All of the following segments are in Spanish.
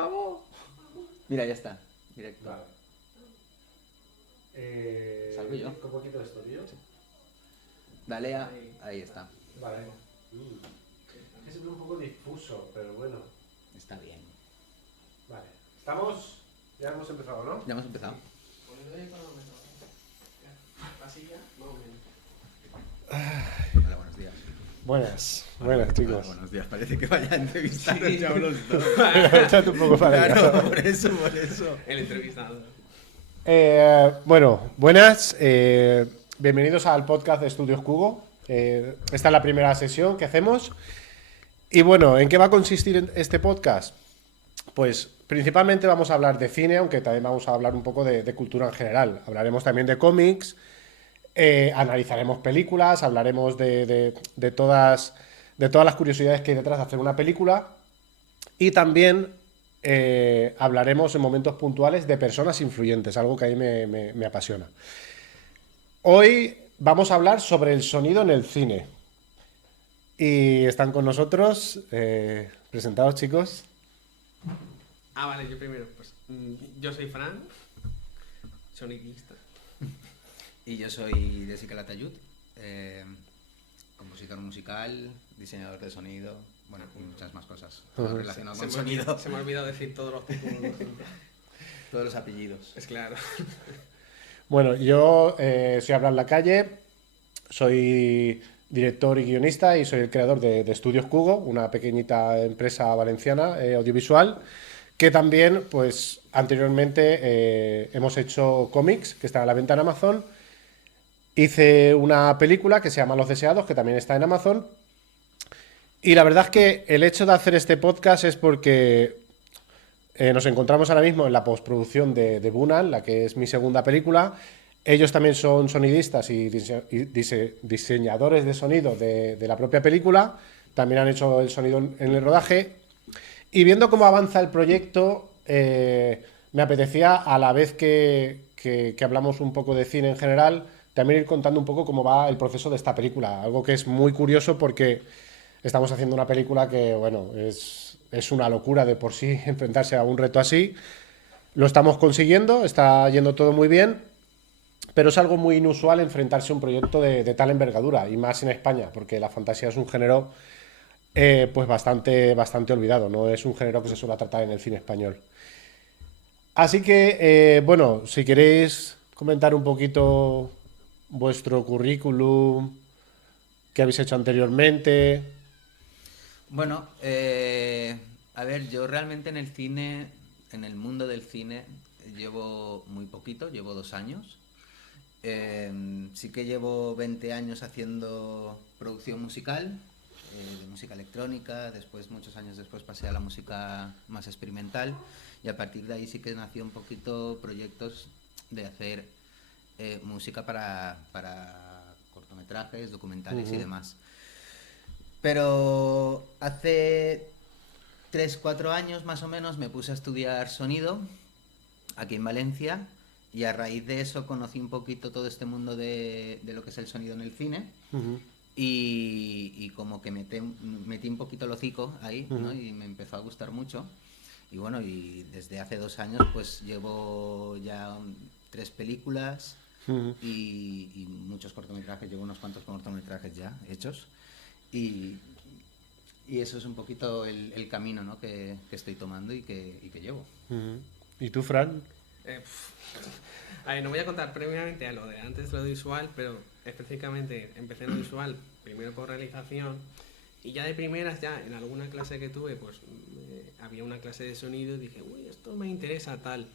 favor. Mira, ya está. Directo. Vale. ¿Salgo yo? ¿Cómo quito esto, tío? Sí. Dale a... Ahí está. Vale. Es siempre un poco difuso, pero bueno. Está bien. Vale. ¿Estamos? Ya hemos empezado, ¿no? Ya hemos empezado. Así ya, más o menos. Hola, buenos días. Buenas, chicos. Hola, buenos días. Parece que vaya a entrevistar ya los dos. Échate un poco para allá. Claro, por eso. El entrevistado. Buenas. Bienvenidos al podcast de Estudios Cugo. Esta es la primera sesión que hacemos. Y bueno, ¿en qué va a consistir este podcast? Pues principalmente vamos a hablar de cine, aunque también vamos a hablar un poco de cultura en general. Hablaremos también de cómics, analizaremos películas, hablaremos de todas las curiosidades que hay detrás de hacer una película y también hablaremos en momentos puntuales de personas influyentes, algo que a mí me apasiona. Hoy vamos a hablar sobre el sonido en el cine. Y están con nosotros, presentados, chicos. Vale, yo primero. Pues yo soy Fran, sonidista. Y yo soy Jessica Latayud, compositor musical, diseñador de sonido, bueno, y muchas más cosas relacionadas con el sonido. Se me ha olvidado decir todos los títulos. Todos los apellidos. Es claro. Bueno, yo soy Abraham Lacalle, soy director y guionista y soy el creador de Estudios Cugo, una pequeñita empresa valenciana audiovisual, que también, pues, anteriormente hemos hecho cómics, que están a la venta en Amazon. Hice una película que se llama Los Deseados, que también está en Amazon. Y la verdad es que el hecho de hacer este podcast es porque nos encontramos ahora mismo en la postproducción de Bunan, la que es mi segunda película. Ellos también son sonidistas y diseñadores de sonido de la propia película. También han hecho el sonido en el rodaje. Y viendo cómo avanza el proyecto, me apetecía, a la vez que hablamos un poco de cine en general, también ir contando un poco cómo va el proceso de esta película. Algo que es muy curioso porque estamos haciendo una película que, bueno, es una locura de por sí enfrentarse a un reto así. Lo estamos consiguiendo, está yendo todo muy bien, pero es algo muy inusual enfrentarse a un proyecto de tal envergadura, y más en España, porque la fantasía es un género pues bastante olvidado, no es un género que se suele tratar en el cine español. Así que, bueno, si queréis comentar un poquito vuestro currículum, qué habéis hecho anteriormente. Bueno, a ver, yo realmente en el cine, en el mundo del cine, llevo muy poquito, llevo 2 años. Sí que llevo 20 años haciendo producción musical, de música electrónica, después, muchos años después, pasé a la música más experimental y a partir de ahí sí que nació un poquito proyectos de hacer música para cortometrajes, documentales y demás. Pero hace 3-4 años más o menos me puse a estudiar sonido aquí en Valencia y a raíz de eso conocí un poquito todo este mundo de lo que es el sonido en el cine. Y como que metí un poquito el hocico ahí, ¿no? Y me empezó a gustar mucho. Y bueno, y desde hace 2 años pues llevo ya 3 películas y muchos cortometrajes, llevo unos cuantos cortometrajes ya hechos. Y eso es un poquito el camino, ¿no? que estoy tomando y que llevo. ¿Y tú, Fran? A ver, no voy a contar previamente a lo de antes, lo de visual, pero específicamente empecé en lo visual, primero por realización, y ya de primeras, ya en alguna clase que tuve, pues había una clase de sonido y dije, uy, esto me interesa tal.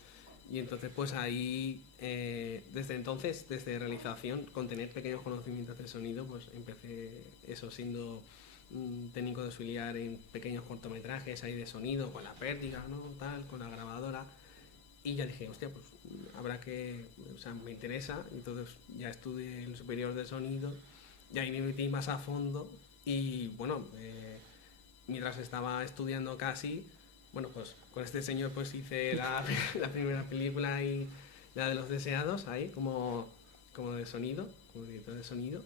Y entonces pues ahí, desde entonces, desde realización, con tener pequeños conocimientos de sonido, pues empecé eso siendo técnico de auxiliar en pequeños cortometrajes ahí de sonido, con la pértiga, ¿no? Tal, con la grabadora. Y ya dije, hostia, pues habrá que, o sea, me interesa. Entonces ya estudié el superior de sonido y ahí me metí más a fondo. Y bueno, mientras estaba estudiando casi, bueno, pues con este señor pues hice la primera película y la de Los Deseados ahí como de sonido, como director de sonido.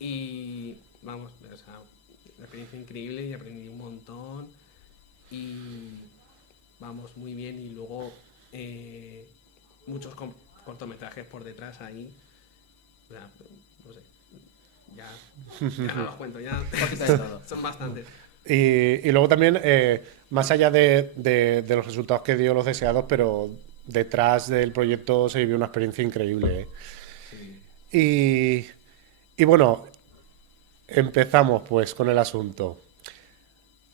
Y vamos, o sea, una experiencia increíble y aprendí un montón. Y vamos muy bien y luego muchos cortometrajes por detrás ahí. O sea, no sé, ya no los cuento, ya Un poquito de todo. son bastantes. Y luego también, más allá de los resultados que dio los deseados, pero detrás del proyecto se vivió una experiencia increíble, ¿eh? Sí. Y bueno, empezamos pues con el asunto.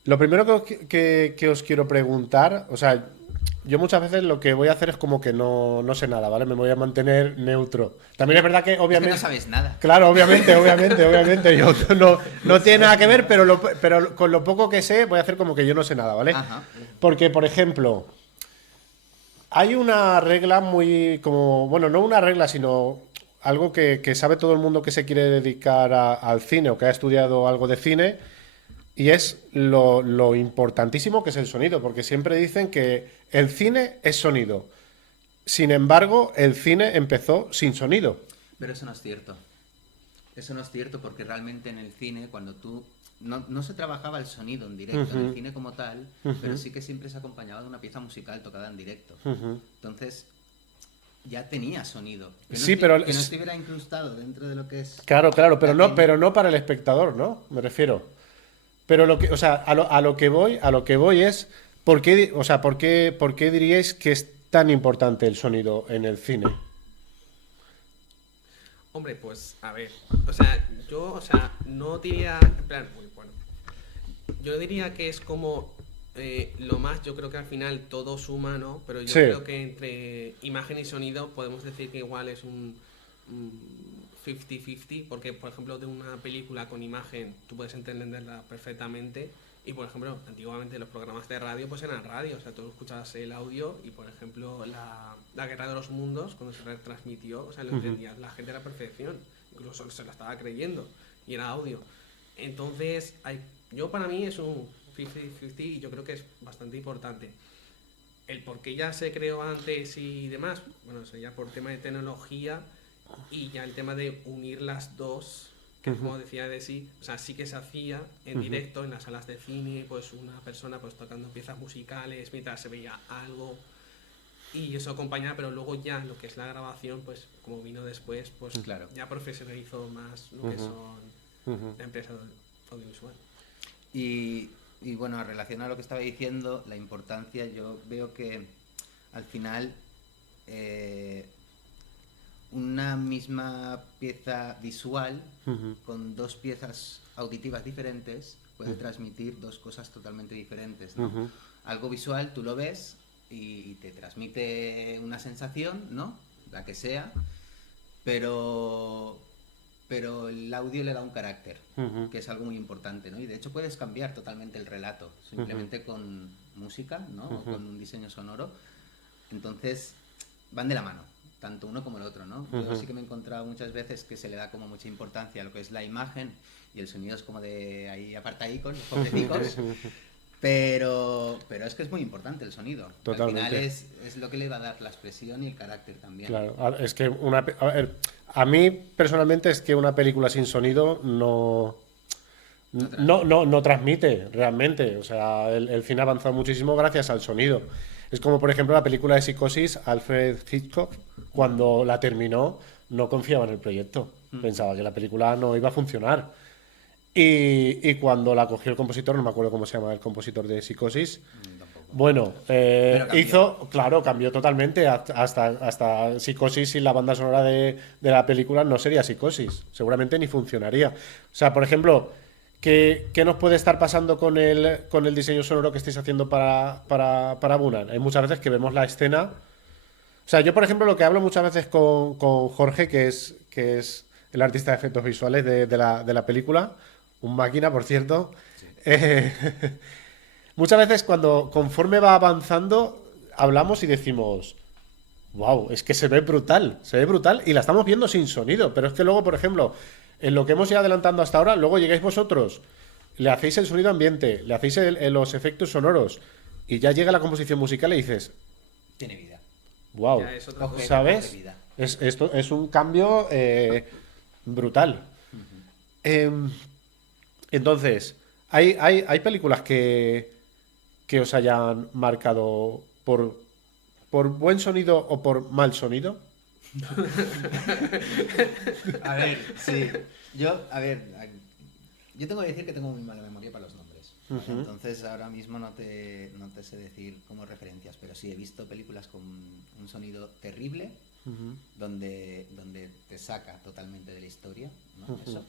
Lo primero que os quiero preguntar, o sea, yo muchas veces lo que voy a hacer es como que no sé nada, ¿vale? Me voy a mantener neutro. También es verdad que Es que obviamente... no sabes nada. Claro, obviamente, yo no tiene nada que ver, pero con lo poco que sé voy a hacer como que yo no sé nada, ¿vale? Ajá. Porque, por ejemplo, hay una regla muy como, bueno, no una regla, sino algo que sabe todo el mundo que se quiere dedicar al cine o que ha estudiado algo de cine, y es lo importantísimo que es el sonido, porque siempre dicen que el cine es sonido. Sin embargo, el cine empezó sin sonido. Pero eso no es cierto. Eso no es cierto porque realmente en el cine, cuando tú... No se trabajaba el sonido en directo en el cine como tal, pero sí que siempre se acompañaba de una pieza musical tocada en directo. Entonces, ya tenía sonido. Sí, pero que no estuviera incrustado dentro de lo que es... claro, pero la pero no para el espectador, ¿no? Me refiero. Pero o sea, a lo que voy es ¿por qué, o sea, por qué diríais que es tan importante el sonido en el cine? Hombre, pues a ver, o sea, no diría, en plan, uy, bueno, yo diría que es como lo más, yo creo que al final todo suma, ¿no? Pero yo Sí. creo que entre imagen y sonido podemos decir que igual es un 50-50, porque por ejemplo de una película con imagen tú puedes entenderla perfectamente y por ejemplo antiguamente los programas de radio pues eran radio, o sea tú escuchabas el audio y por ejemplo la Guerra de los Mundos cuando se retransmitió, o sea lo entendía la gente a la perfección, incluso se la estaba creyendo y era audio. Entonces yo para mí es un 50-50 y yo creo que es bastante importante. El por qué ya se creó antes y demás, bueno, sería por tema de tecnología y ya el tema de unir las dos, que como decía de sí, o sea, sí que se hacía en directo en las salas de cine, pues una persona pues tocando piezas musicales mientras se veía algo y eso acompañaba, pero luego ya lo que es la grabación, pues como vino después, pues Claro. ya profesionalizó más lo que son la empresa audiovisual. Y bueno, relacionado a lo que estaba diciendo, la importancia, yo veo que al final una misma pieza visual con dos piezas auditivas diferentes puede transmitir dos cosas totalmente diferentes, ¿no? Algo visual, tú lo ves y te transmite una sensación, ¿no? La que sea, pero el audio le da un carácter, que es algo muy importante, ¿no? Y de hecho puedes cambiar totalmente el relato, simplemente con música, ¿no? O con un diseño sonoro. Entonces, van de la mano, tanto uno como el otro, ¿no? Yo sí que me he encontrado muchas veces que se le da como mucha importancia a lo que es la imagen y el sonido es como de ahí apartaicos, pobrecicos. Pero es que es muy importante el sonido. Totalmente. Al final es lo que le va a dar la expresión y el carácter también. Claro, es que a ver, a mí personalmente es que una película sin sonido no transmite realmente. O sea, el cine ha avanzado muchísimo gracias al sonido. Es como, por ejemplo, la película de Psicosis, Alfred Hitchcock, cuando la terminó, no confiaba en el proyecto. Pensaba que la película no iba a funcionar. Y cuando la cogió el compositor, no me acuerdo cómo se llama el compositor de Psicosis, bueno, Cambió. cambió totalmente hasta Psicosis sin la banda sonora de la película no sería Psicosis, seguramente ni funcionaría. O sea, por ejemplo, ¿qué nos puede estar pasando con el diseño sonoro que estáis haciendo para Bunan? Hay muchas veces que vemos la escena. O sea, yo por ejemplo lo que hablo muchas veces con Jorge, que es el artista de efectos visuales de la película, un máquina, por cierto. Sí. Muchas veces conforme va avanzando, hablamos y decimos, wow, es que se ve brutal y la estamos viendo sin sonido, pero es que luego, por ejemplo, en lo que hemos ido adelantando hasta ahora, luego llegáis vosotros, le hacéis el sonido ambiente, le hacéis los efectos sonoros y ya llega la composición musical y dices, Tiene vida. wow, Ya es otra cosa. ¿sabes? Coge vida. Esto es un cambio brutal. Entonces, hay películas que que os hayan marcado por buen sonido o por mal sonido? A ver, sí. Yo tengo que decir que tengo muy mala memoria para los nombres. ¿Vale? Entonces ahora mismo no te sé decir como referencias, pero sí he visto películas con un sonido terrible, donde te saca totalmente de la historia, ¿no? Eso.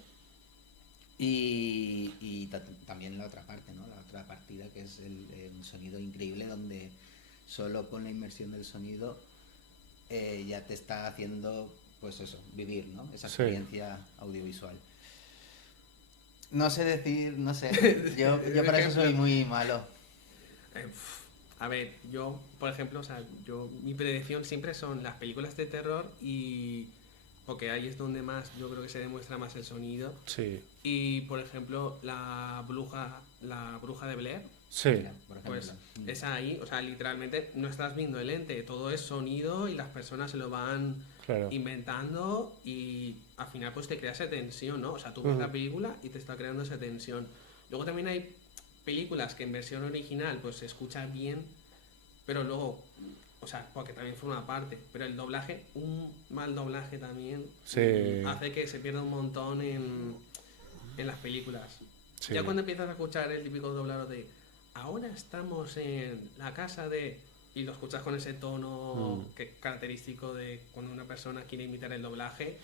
Y también la otra parte, ¿no? La otra partida, que es un sonido increíble, donde solo con la inmersión del sonido ya te está haciendo, pues eso, vivir, ¿no? Esa Sí. experiencia audiovisual. No sé decir, no sé. Yo para eso soy muy malo. A ver, yo, por ejemplo, o sea, mi predicción siempre son las películas de terror y... porque ahí es donde más, yo creo que se demuestra más el sonido. Sí. Y, por ejemplo, la bruja de Blair, Sí. Mira, por ejemplo. pues esa ahí, o sea, literalmente no estás viendo el ente, todo es sonido y las personas se lo van Claro. inventando y al final pues te crea esa tensión, ¿no? O sea, tú ves la película y te está creando esa tensión. Luego también hay películas que en versión original pues se escucha bien, pero luego, o sea, porque también forma parte, pero el doblaje, un mal doblaje también Sí. hace que se pierda un montón en las películas. Sí. Ya cuando empiezas a escuchar el típico doblado de ahora estamos en la casa de... y lo escuchas con ese tono característico de cuando una persona quiere imitar el doblaje,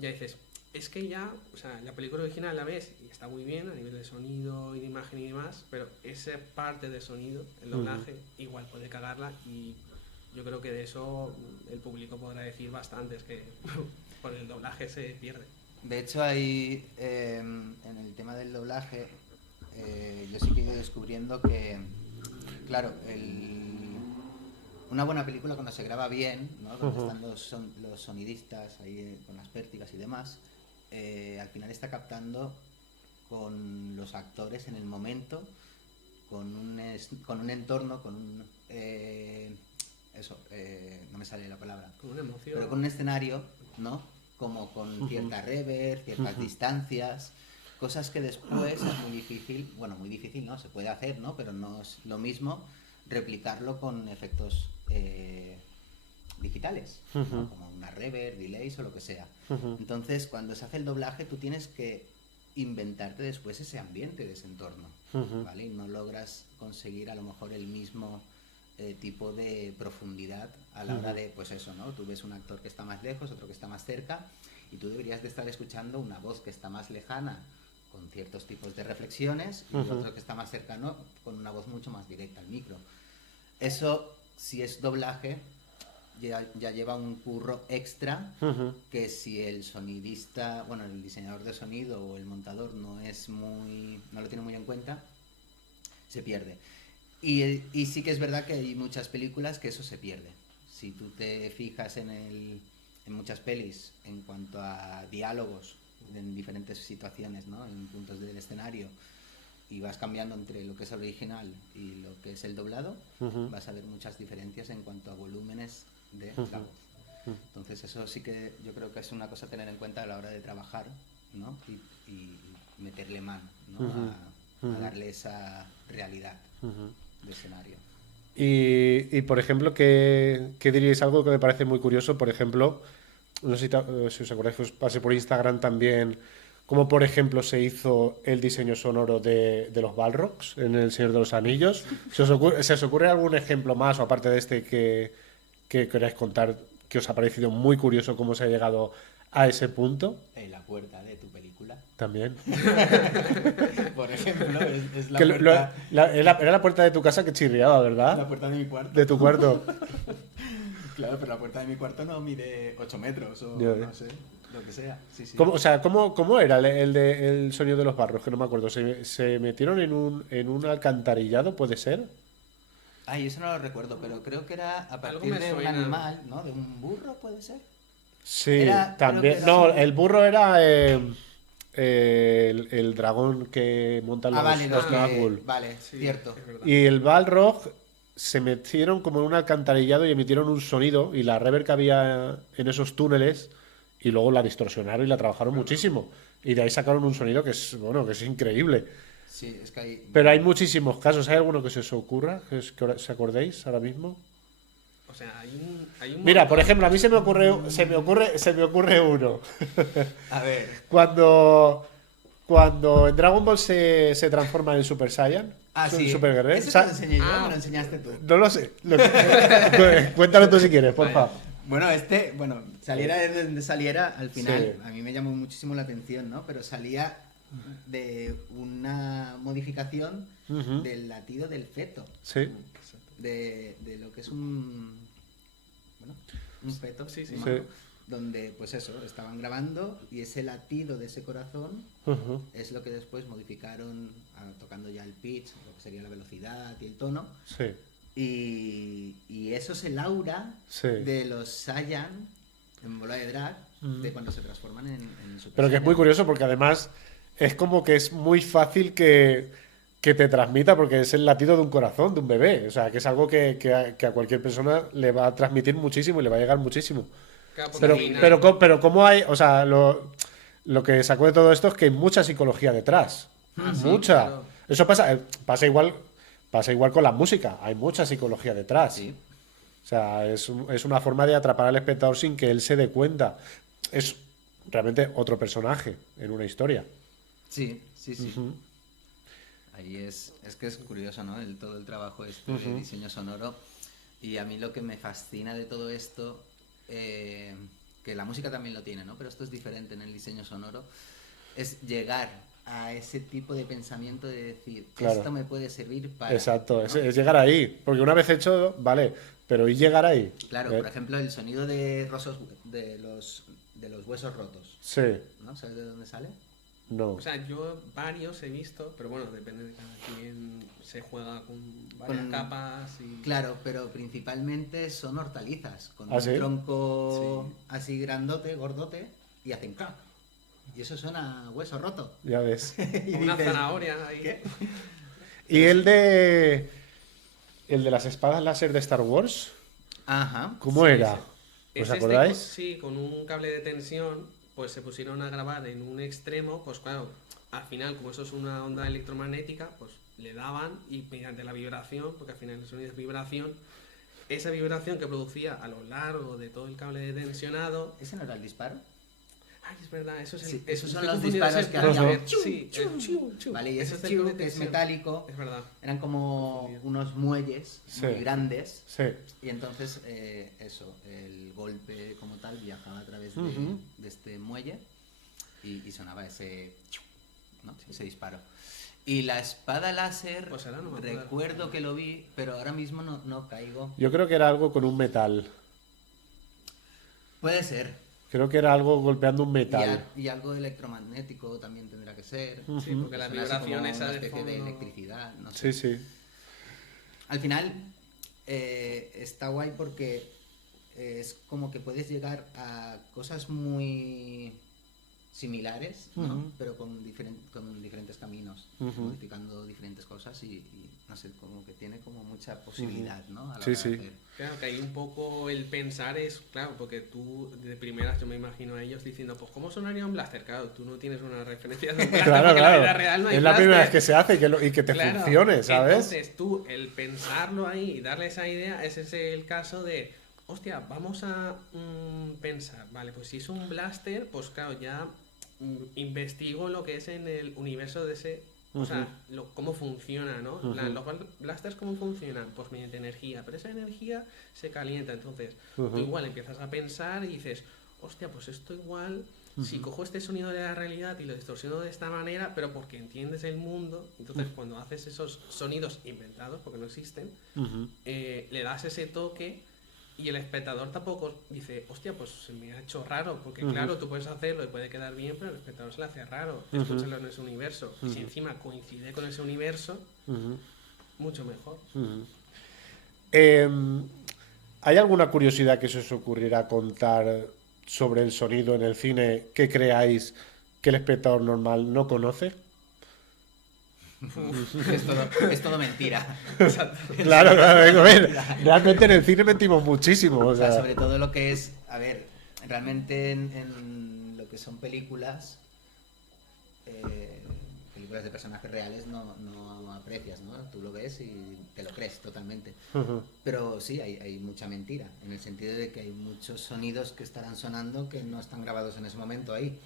ya dices, es que ya, o sea, la película original la ves y está muy bien a nivel de sonido y de imagen y demás, pero esa parte de sonido, el doblaje, igual puede cagarla y yo creo que de eso el público podrá decir bastante, es que por el doblaje se pierde. De hecho, hay en el tema del doblaje, yo sí que he ido descubriendo que, claro, una buena película cuando se graba bien, ¿no? Donde están los sonidistas ahí con las pértigas y demás, al final está captando con los actores en el momento, con un entorno, con un... no me sale la palabra. Con una emoción. Pero con un escenario, ¿no? Como con cierta reverb, ciertas distancias, cosas que después es muy difícil, bueno, muy difícil, ¿no? Se puede hacer, ¿no? Pero no es lo mismo replicarlo con efectos digitales, ¿no? Como una reverb, delays o lo que sea. Entonces, cuando se hace el doblaje, tú tienes que inventarte después ese ambiente de ese entorno, ¿vale? Y no logras conseguir a lo mejor el mismo tipo de profundidad a la hora de, pues eso, ¿no? Tú ves un actor que está más lejos, otro que está más cerca, y tú deberías de estar escuchando una voz que está más lejana con ciertos tipos de reflexiones y otro que está más cercano con una voz mucho más directa al micro. Eso, si es doblaje, ya lleva un curro extra que si el sonidista, bueno, el diseñador de sonido o el montador no lo tiene muy en cuenta, se pierde. Y sí que es verdad que hay muchas películas que eso se pierde. Si tú te fijas en muchas pelis en cuanto a diálogos en diferentes situaciones, ¿no? En puntos del escenario, y vas cambiando entre lo que es el original y lo que es el doblado, vas a ver muchas diferencias en cuanto a volúmenes de la voz. Entonces eso sí que yo creo que es una cosa a tener en cuenta a la hora de trabajar, ¿no? Y meterle mano, ¿no? A darle esa realidad de escenario. Y por ejemplo, ¿qué diríais? Algo que me parece muy curioso, por ejemplo, no sé si os acordáis que os pasé por Instagram también, como por ejemplo se hizo el diseño sonoro de los Balrogs en El Señor de los Anillos. ¿Se os ocurre algún ejemplo más, o aparte de este, que queráis contar, que os ha parecido muy curioso cómo se ha llegado a ese punto? La puerta de tu película, También. por ejemplo, es la Que puerta... era la puerta de tu casa que chirriaba, ¿verdad? La puerta de mi cuarto. De tu cuarto. Claro, pero la puerta de mi cuarto no mide 8 metros o Ya, no sé, lo que sea. Sí, sí. ¿Cómo era el sonido de los barros? Que no me acuerdo. ¿Se metieron en un alcantarillado, puede ser? Ay, eso no lo recuerdo, pero creo que era a Algo partir me de un suena. animal, ¿no? De un burro, ¿puede ser? Sí, Creo también. que era No, un- el burro era el dragón que montan Vale, los Nazgûl. vale, Sí, cierto. es verdad. Y el Balrog se metieron como en un alcantarillado y emitieron un sonido, y la reverb que había en esos túneles, y luego la distorsionaron y la trabajaron muchísimo. Y de ahí sacaron un sonido que es, bueno, que es increíble. Sí, es que hay... Pero hay muchísimos casos. ¿Hay alguno que se os ocurra? Que os acordéis ahora mismo? O sea, hay un Mira, por montón. ejemplo, a mí se me ocurre uno. A ver, Cuando en Dragon Ball se transforma en Super Saiyan, sí, Super Guerrero. ese te lo enseñé yo, me lo enseñaste tú. No lo sé. Cuéntalo tú si quieres, por favor. Bueno, saliera de donde saliera, al final, Sí. a mí me llamó muchísimo la atención, ¿no? Pero salía de una modificación Ujú. del latido del feto, Sí, de lo que es bueno, un feto Sí, sí. humano, Sí. donde, pues eso, estaban grabando y ese latido de ese corazón ujú, es lo que después modificaron tocando ya el pitch, lo que sería la velocidad y el tono. sí, Y eso es el aura sí. de los Saiyan en Bola de Drag, Mm. de cuando se transforman en Super Pero que es muy Saiyan. curioso porque además es como que es muy fácil que te transmita porque es el latido de un corazón, de un bebé. O sea, que es algo que a cualquier persona le va a transmitir muchísimo y le va a llegar muchísimo. Claro, porque Pero, al final- pero ¿cómo hay? O sea, lo que sacó de todo esto es que hay mucha psicología detrás. Ah, sí, Mucha. claro. Eso pasa igual con la música. Hay mucha psicología detrás. Sí, O sea, es una forma de atrapar al espectador sin que él se dé cuenta. Es realmente otro personaje en una historia. sí, sí, sí. Ujú. Ahí es que es curioso, ¿no? Todo el trabajo este de diseño sonoro. Y a mí lo que me fascina de todo esto, que la música también lo tiene, ¿no? Pero esto es diferente en el diseño sonoro, es llegar a ese tipo de pensamiento de decir, Claro. esto me puede servir para... Exacto, ¿no? es llegar ahí. Porque una vez hecho, vale, pero ¿y llegar ahí? Claro, por ejemplo, el sonido de de los huesos rotos, Sí, ¿no? ¿Sabes de dónde sale? no. O sea, yo varios he visto, pero bueno, depende de cada quien, se juega con varias Con- capas y... Claro, pero principalmente son hortalizas, con ¿Ah, un sí? tronco así grandote, gordote, y hacen crack. Y eso suena a hueso roto. Ya ves. Y Una dices, zanahoria ahí. ¿qué? ¿Y el de las espadas láser de Star Wars? Ajá. ¿Cómo Sí, era? sí. ¿Os Es acordáis? sí, con un cable de tensión, pues se pusieron a grabar en un extremo, pues claro, al final, como eso es una onda electromagnética, pues le daban y mediante la vibración, porque al final el sonido es vibración, esa vibración que producía a lo largo de todo el cable de tensionado. ¿Ese no era el disparo? Ay, es verdad, eso es el. Sí, eso esos son estoy los confundiendo, disparos ese- que vamos a hacían ver, chum, sí, el chu, chu. Vale, y Eso ese es el cable chu de que es tensión. metálico, Es verdad. eran como Confundido. unos muelles Sí. muy grandes. Sí. Y entonces, eso, el golpe como tal viajaba a través Ujú. de este muelle y sonaba ese, ¿no? Ese disparo. Y la espada láser, Pues ahora no me acuerdo. recuerdo que lo vi, pero ahora mismo no caigo. Yo creo que era algo con un metal. Puede ser. Creo que era algo golpeando un metal. Y algo electromagnético también tendrá que ser. Sí, porque la Suena así como vibración esa una de especie de fondo. electricidad, no sé. Sí, sí. Al final está guay porque es como que puedes llegar a cosas muy similares, ¿no? Ujú. Pero con diferentes caminos, Ujú. modificando diferentes cosas y, no sé, como que tiene como mucha posibilidad, ¿no? A la Sí, hora de sí. hacer. Claro, que ahí un poco el pensar es, claro, porque tú de primeras yo me imagino a ellos diciendo, pues ¿cómo sonaría un blaster? Claro, tú no tienes una referencia de un blaster Claro, porque en la vida claro. real no hay Es la primera vez blaster. que se hace y que te Claro, funcione, ¿sabes? Entonces tú, el pensarlo ahí y darle esa idea, ese es el caso de, hostia, vamos a pensar, vale, pues si es un blaster, pues claro, ya investigo lo que es en el universo de ese, o sea, cómo funciona, ¿no? En plan, los blasters, ¿cómo funcionan? Pues mediante energía, pero esa energía se calienta, entonces tú igual empiezas a pensar y dices, hostia, pues esto igual, si cojo este sonido de la realidad y lo distorsiono de esta manera, pero porque entiendes el mundo, entonces cuando haces esos sonidos inventados, porque no existen, Ujú. le das ese toque y el espectador tampoco dice, hostia, pues se me ha hecho raro, porque claro, tú puedes hacerlo y puede quedar bien, pero el espectador se le hace raro escucharlo en ese universo. Y si encima coincide con ese universo, Ujú. mucho mejor. Ujú. ¿Hay alguna curiosidad que se os ocurriera contar sobre el sonido en el cine que creáis que el espectador normal no conoce? Es todo mentira. Claro, claro, venga, a ver. Realmente en el cine mentimos muchísimo. O O sea, sea, sobre todo lo que es, a ver, realmente en lo que son películas películas de personajes reales no aprecias, ¿no? Tú lo ves y te lo crees totalmente. Pero sí, hay mucha mentira, en el sentido de que hay muchos sonidos que estarán sonando que no están grabados en ese momento ahí.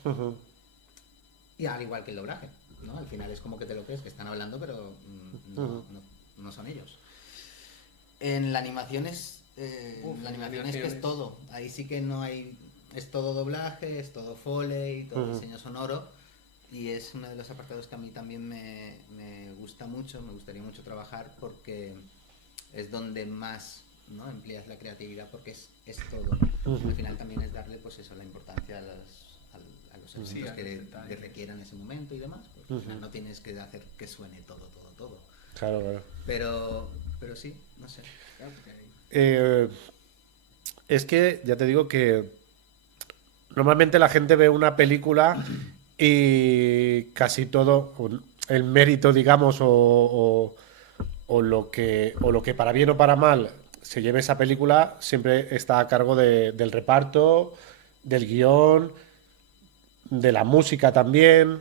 Y al igual que el doblaje, ¿no? Al final es como que te lo crees, que están hablando, pero no son ellos. En la animación la animación es que es todo. Ahí sí que no hay... Es todo doblaje, es todo foley, todo diseño sonoro. Y es uno de los apartados que a mí también me gusta mucho, me gustaría mucho trabajar, porque es donde más, ¿no?, empleas la creatividad, porque es todo. Al final también es darle, pues eso, la importancia a los elementos que requieran ese momento y demás. Porque al final no tienes que hacer que suene todo. Claro, claro. Pero sí, no sé. Es que ya te digo que normalmente la gente ve una película y casi todo, el mérito, digamos, o lo que para bien o para mal se lleve esa película, siempre está a cargo del reparto, del guión, de la música también,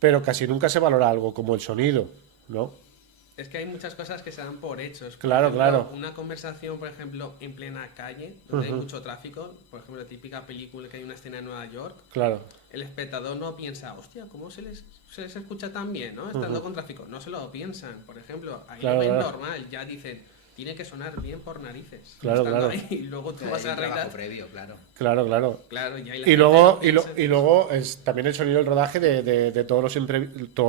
pero casi nunca se valora algo como el sonido, ¿no? Es que hay muchas cosas que se dan por hechos. Por Claro, ejemplo, claro. una conversación, por ejemplo, en plena calle, donde hay mucho tráfico, por ejemplo, la típica película que hay una escena en Nueva York, Claro. el espectador no piensa, hostia, ¿cómo se les escucha tan bien, ¿no? Estando con tráfico. No se lo piensan, por ejemplo. Ahí Claro, lo ven claro. normal, ya dicen, tiene que sonar bien por narices. Claro, estando claro. ahí, y luego tú Hay vas a un trabajo arreglar. previo, claro. Claro, claro. Claro, y ahí la Y gente luego, no piensa en y eso. luego es también el sonido del rodaje de todos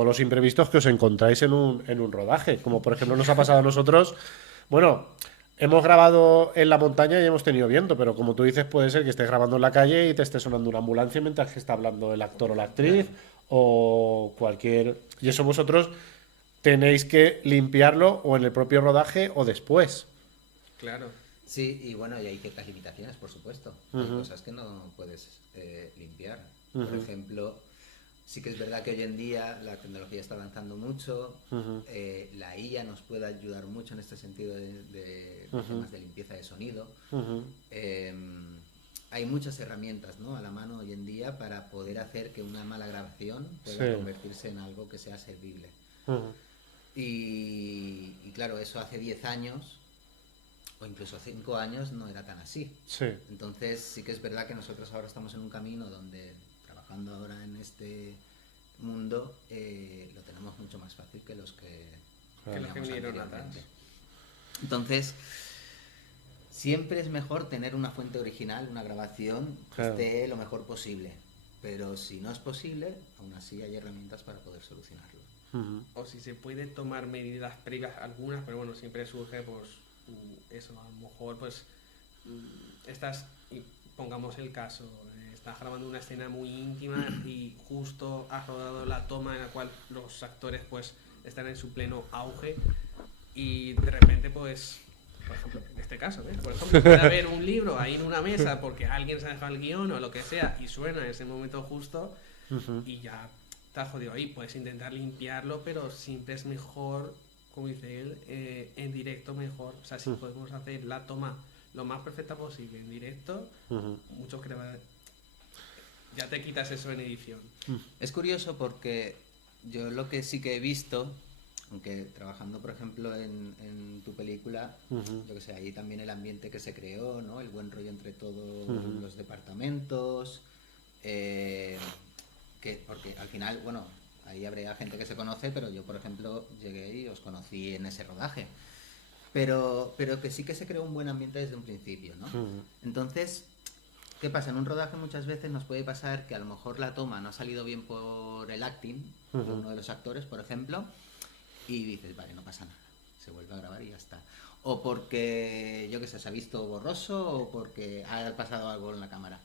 los imprevistos que os encontráis en un rodaje. Como por ejemplo nos ha pasado a nosotros. Bueno, hemos grabado en la montaña y hemos tenido viento, pero como tú dices, puede ser que estés grabando en la calle y te esté sonando una ambulancia mientras que está hablando el actor o la actriz, o cualquier. Y eso vosotros tenéis que limpiarlo o en el propio rodaje o después. Claro. Sí, y bueno, y hay ciertas limitaciones, por supuesto. Hay cosas que no puedes limpiar. Por ejemplo, sí que es verdad que hoy en día la tecnología está avanzando mucho. La IA nos puede ayudar mucho en este sentido de temas de limpieza de sonido. Hay muchas herramientas, ¿no?, a la mano hoy en día para poder hacer que una mala grabación pueda convertirse en algo que sea servible. Y claro, eso hace 10 años o incluso 5 años no era tan así. Sí. Entonces sí que es verdad que nosotros ahora estamos en un camino donde, trabajando ahora en este mundo, lo tenemos mucho más fácil que los que teníamos vinieron anteriormente. atrás. Entonces, siempre es mejor tener una fuente original, una grabación que esté lo mejor posible. Pero si no es posible, aún así hay herramientas para poder solucionarlo. O si se puede tomar medidas previas, algunas, pero bueno, siempre surge pues eso, a lo mejor pues estás, y pongamos el caso, estás grabando una escena muy íntima y justo has rodado la toma en la cual los actores pues están en su pleno auge y de repente pues, por ejemplo, en este caso, por ejemplo, puede haber un libro ahí en una mesa porque alguien se ha dejado el guión o lo que sea y suena en ese momento justo y ya está jodido ahí. Puedes intentar limpiarlo, pero siempre es mejor, como dice él, en directo mejor. O sea, si podemos hacer la toma lo más perfecta posible en directo, muchos creen ya te quitas eso en edición. Es curioso porque yo lo que sí que he visto, aunque trabajando por ejemplo en tu película, yo que sé, ahí también el ambiente que se creó, ¿no?, el buen rollo entre todos los departamentos, porque al final, bueno, ahí habría gente que se conoce, pero yo por ejemplo llegué y os conocí en ese rodaje. Pero que sí que se creó un buen ambiente desde un principio, ¿no? Entonces, ¿qué pasa? En un rodaje muchas veces nos puede pasar que a lo mejor la toma no ha salido bien por el acting de uno de los actores, por ejemplo, y dices, vale, no pasa nada, se vuelve a grabar y ya está. O porque, yo qué sé, se ha visto borroso o porque ha pasado algo en la cámara.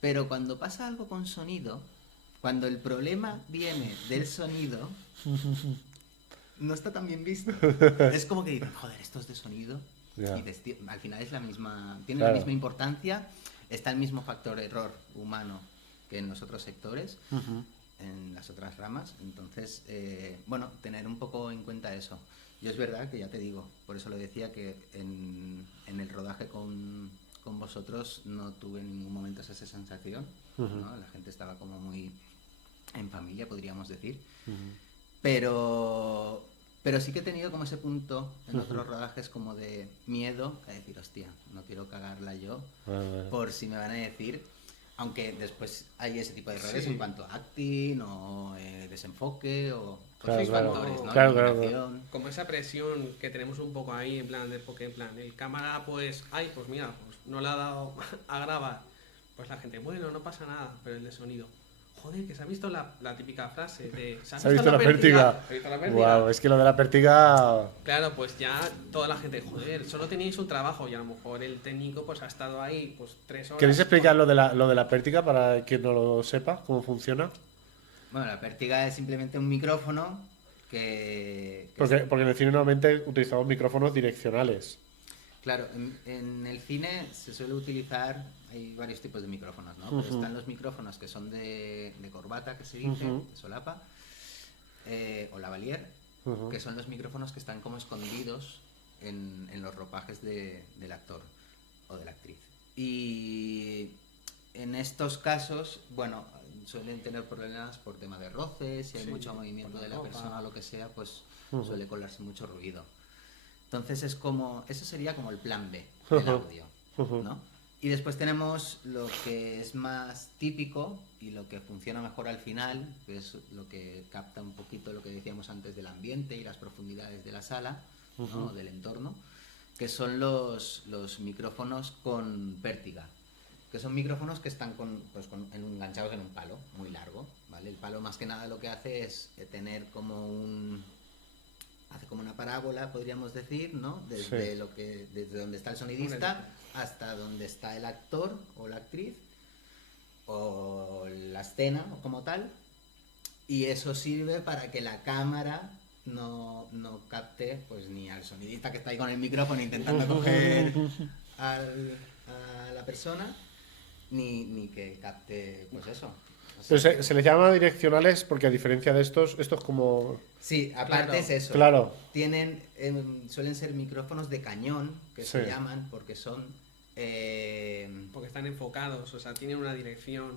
Pero cuando pasa algo con sonido, cuando el problema viene del sonido, no está tan bien visto. Es como que dicen, joder, esto es de sonido. Yeah. Y dices, tío, al final es la misma, tiene Claro. la misma importancia, está el mismo factor error humano que en los otros sectores, en las otras ramas. Entonces, bueno, tener un poco en cuenta eso. Yo es verdad que ya te digo, por eso lo decía, que en el rodaje con vosotros no tuve en ningún momento esa sensación, ¿no? La gente estaba como muy en familia, podríamos decir. Pero sí que he tenido como ese punto en otros rodajes como de miedo a decir, hostia, no quiero cagarla yo por si me van a decir, aunque después hay ese tipo de errores en cuanto a acting o desenfoque o Claro, factores, ¿no? claro. Iluminación. Como esa presión que tenemos un poco ahí, en plan, porque en plan, el cámara, pues, ay, pues mira, pues no le ha dado a grabar. Pues la gente, bueno, no pasa nada, pero el de sonido, joder, que se ha visto la típica frase de, ¿Se ha visto la pértiga? ¿Se ha visto la pértiga? Wow, es que lo de la pértiga... Claro, pues ya toda la gente, joder, solo teníais un trabajo y a lo mejor el técnico pues ha estado ahí pues 3 horas. ¿Queréis explicar lo de la pértiga para quien no lo sepa? ¿Cómo funciona? Bueno, la pértiga es simplemente un micrófono que Porque en el cine normalmente utilizamos micrófonos direccionales. claro, en el cine se suele utilizar, hay varios tipos de micrófonos, ¿no? Pero están los micrófonos que son de corbata, que se dice, de solapa, o lavalier, que son los micrófonos que están como escondidos en los ropajes del actor o de la actriz. Y en estos casos, bueno, suelen tener problemas por tema de roces, si hay mucho movimiento de la persona o lo que sea, pues suele colarse mucho ruido. Entonces es como, eso sería como el plan B del audio, ¿no? Y después tenemos lo que es más típico y lo que funciona mejor al final, que es lo que capta un poquito lo que decíamos antes del ambiente y las profundidades de la sala, ¿no? Del entorno, que son los micrófonos con pértiga, que son micrófonos que están enganchados en un palo muy largo, ¿vale? El palo más que nada lo que hace es tener como hace como una parábola, podríamos decir, ¿no? Desde donde está el sonidista hasta donde está el actor o la actriz o la escena como tal, y eso sirve para que la cámara no capte pues ni al sonidista que está ahí con el micrófono intentando coger a la persona, ni que capte pues eso. Pero se les llama direccionales porque a diferencia de estos es como... Sí, aparte Claro. es eso. Claro. Tienen, suelen ser micrófonos de cañón, que se llaman, porque son... Porque están enfocados, o sea, tienen una dirección.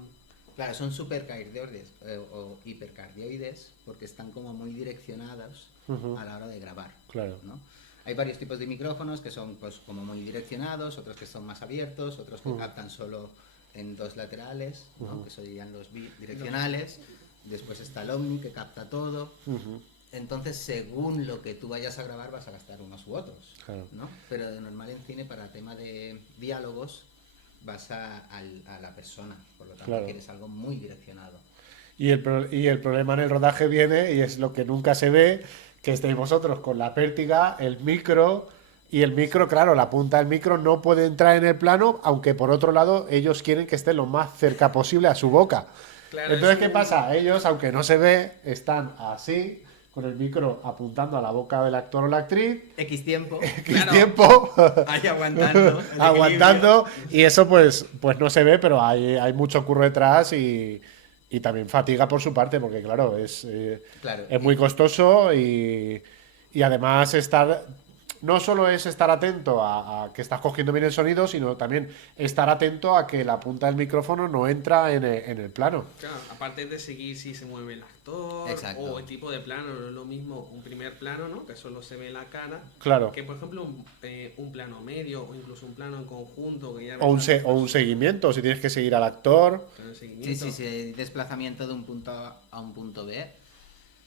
Claro, son supercardioides o hipercardioides, porque están como muy direccionados a la hora de grabar. Claro. ¿no? Hay varios tipos de micrófonos que son pues como muy direccionados, otros que son más abiertos, otros que captan solo en dos laterales, ¿no? Que serían los bidireccionales. Después está el Omni, que capta todo. Entonces, según lo que tú vayas a grabar, vas a gastar unos u otros, Claro. ¿no? Pero de normal en cine, para tema de diálogos, vas a la persona. Por lo tanto, Claro. quieres algo muy direccionado. Y el problema en el rodaje viene, y es lo que nunca se ve, que estéis vosotros con la pértiga, el micro, y el micro, claro, la punta del micro no puede entrar en el plano, aunque por otro lado ellos quieren que esté lo más cerca posible a su boca. Claro, Entonces, es ¿qué pasa? Ellos, aunque no se ve, están así, con el micro apuntando a la boca del actor o la actriz, X tiempo, Claro. tiempo, ahí aguantando. el aguantando, y eso pues no se ve, pero hay mucho curro detrás y también fatiga por su parte, porque claro, Claro. es muy costoso y además no solo es estar atento a que estás cogiendo bien el sonido, sino también estar atento a que la punta del micrófono no entra en el plano. Claro, aparte de seguir si se mueve el actor Exacto. o el tipo de plano, no es lo mismo un primer plano, ¿no? Que solo se ve la cara, Claro. que por ejemplo un plano medio o incluso un plano en conjunto que ya O un, ves se- o un seguimiento, si tienes que seguir al actor, plano de Sí, seguimiento. sí, desplazamiento de un punto A a un punto B.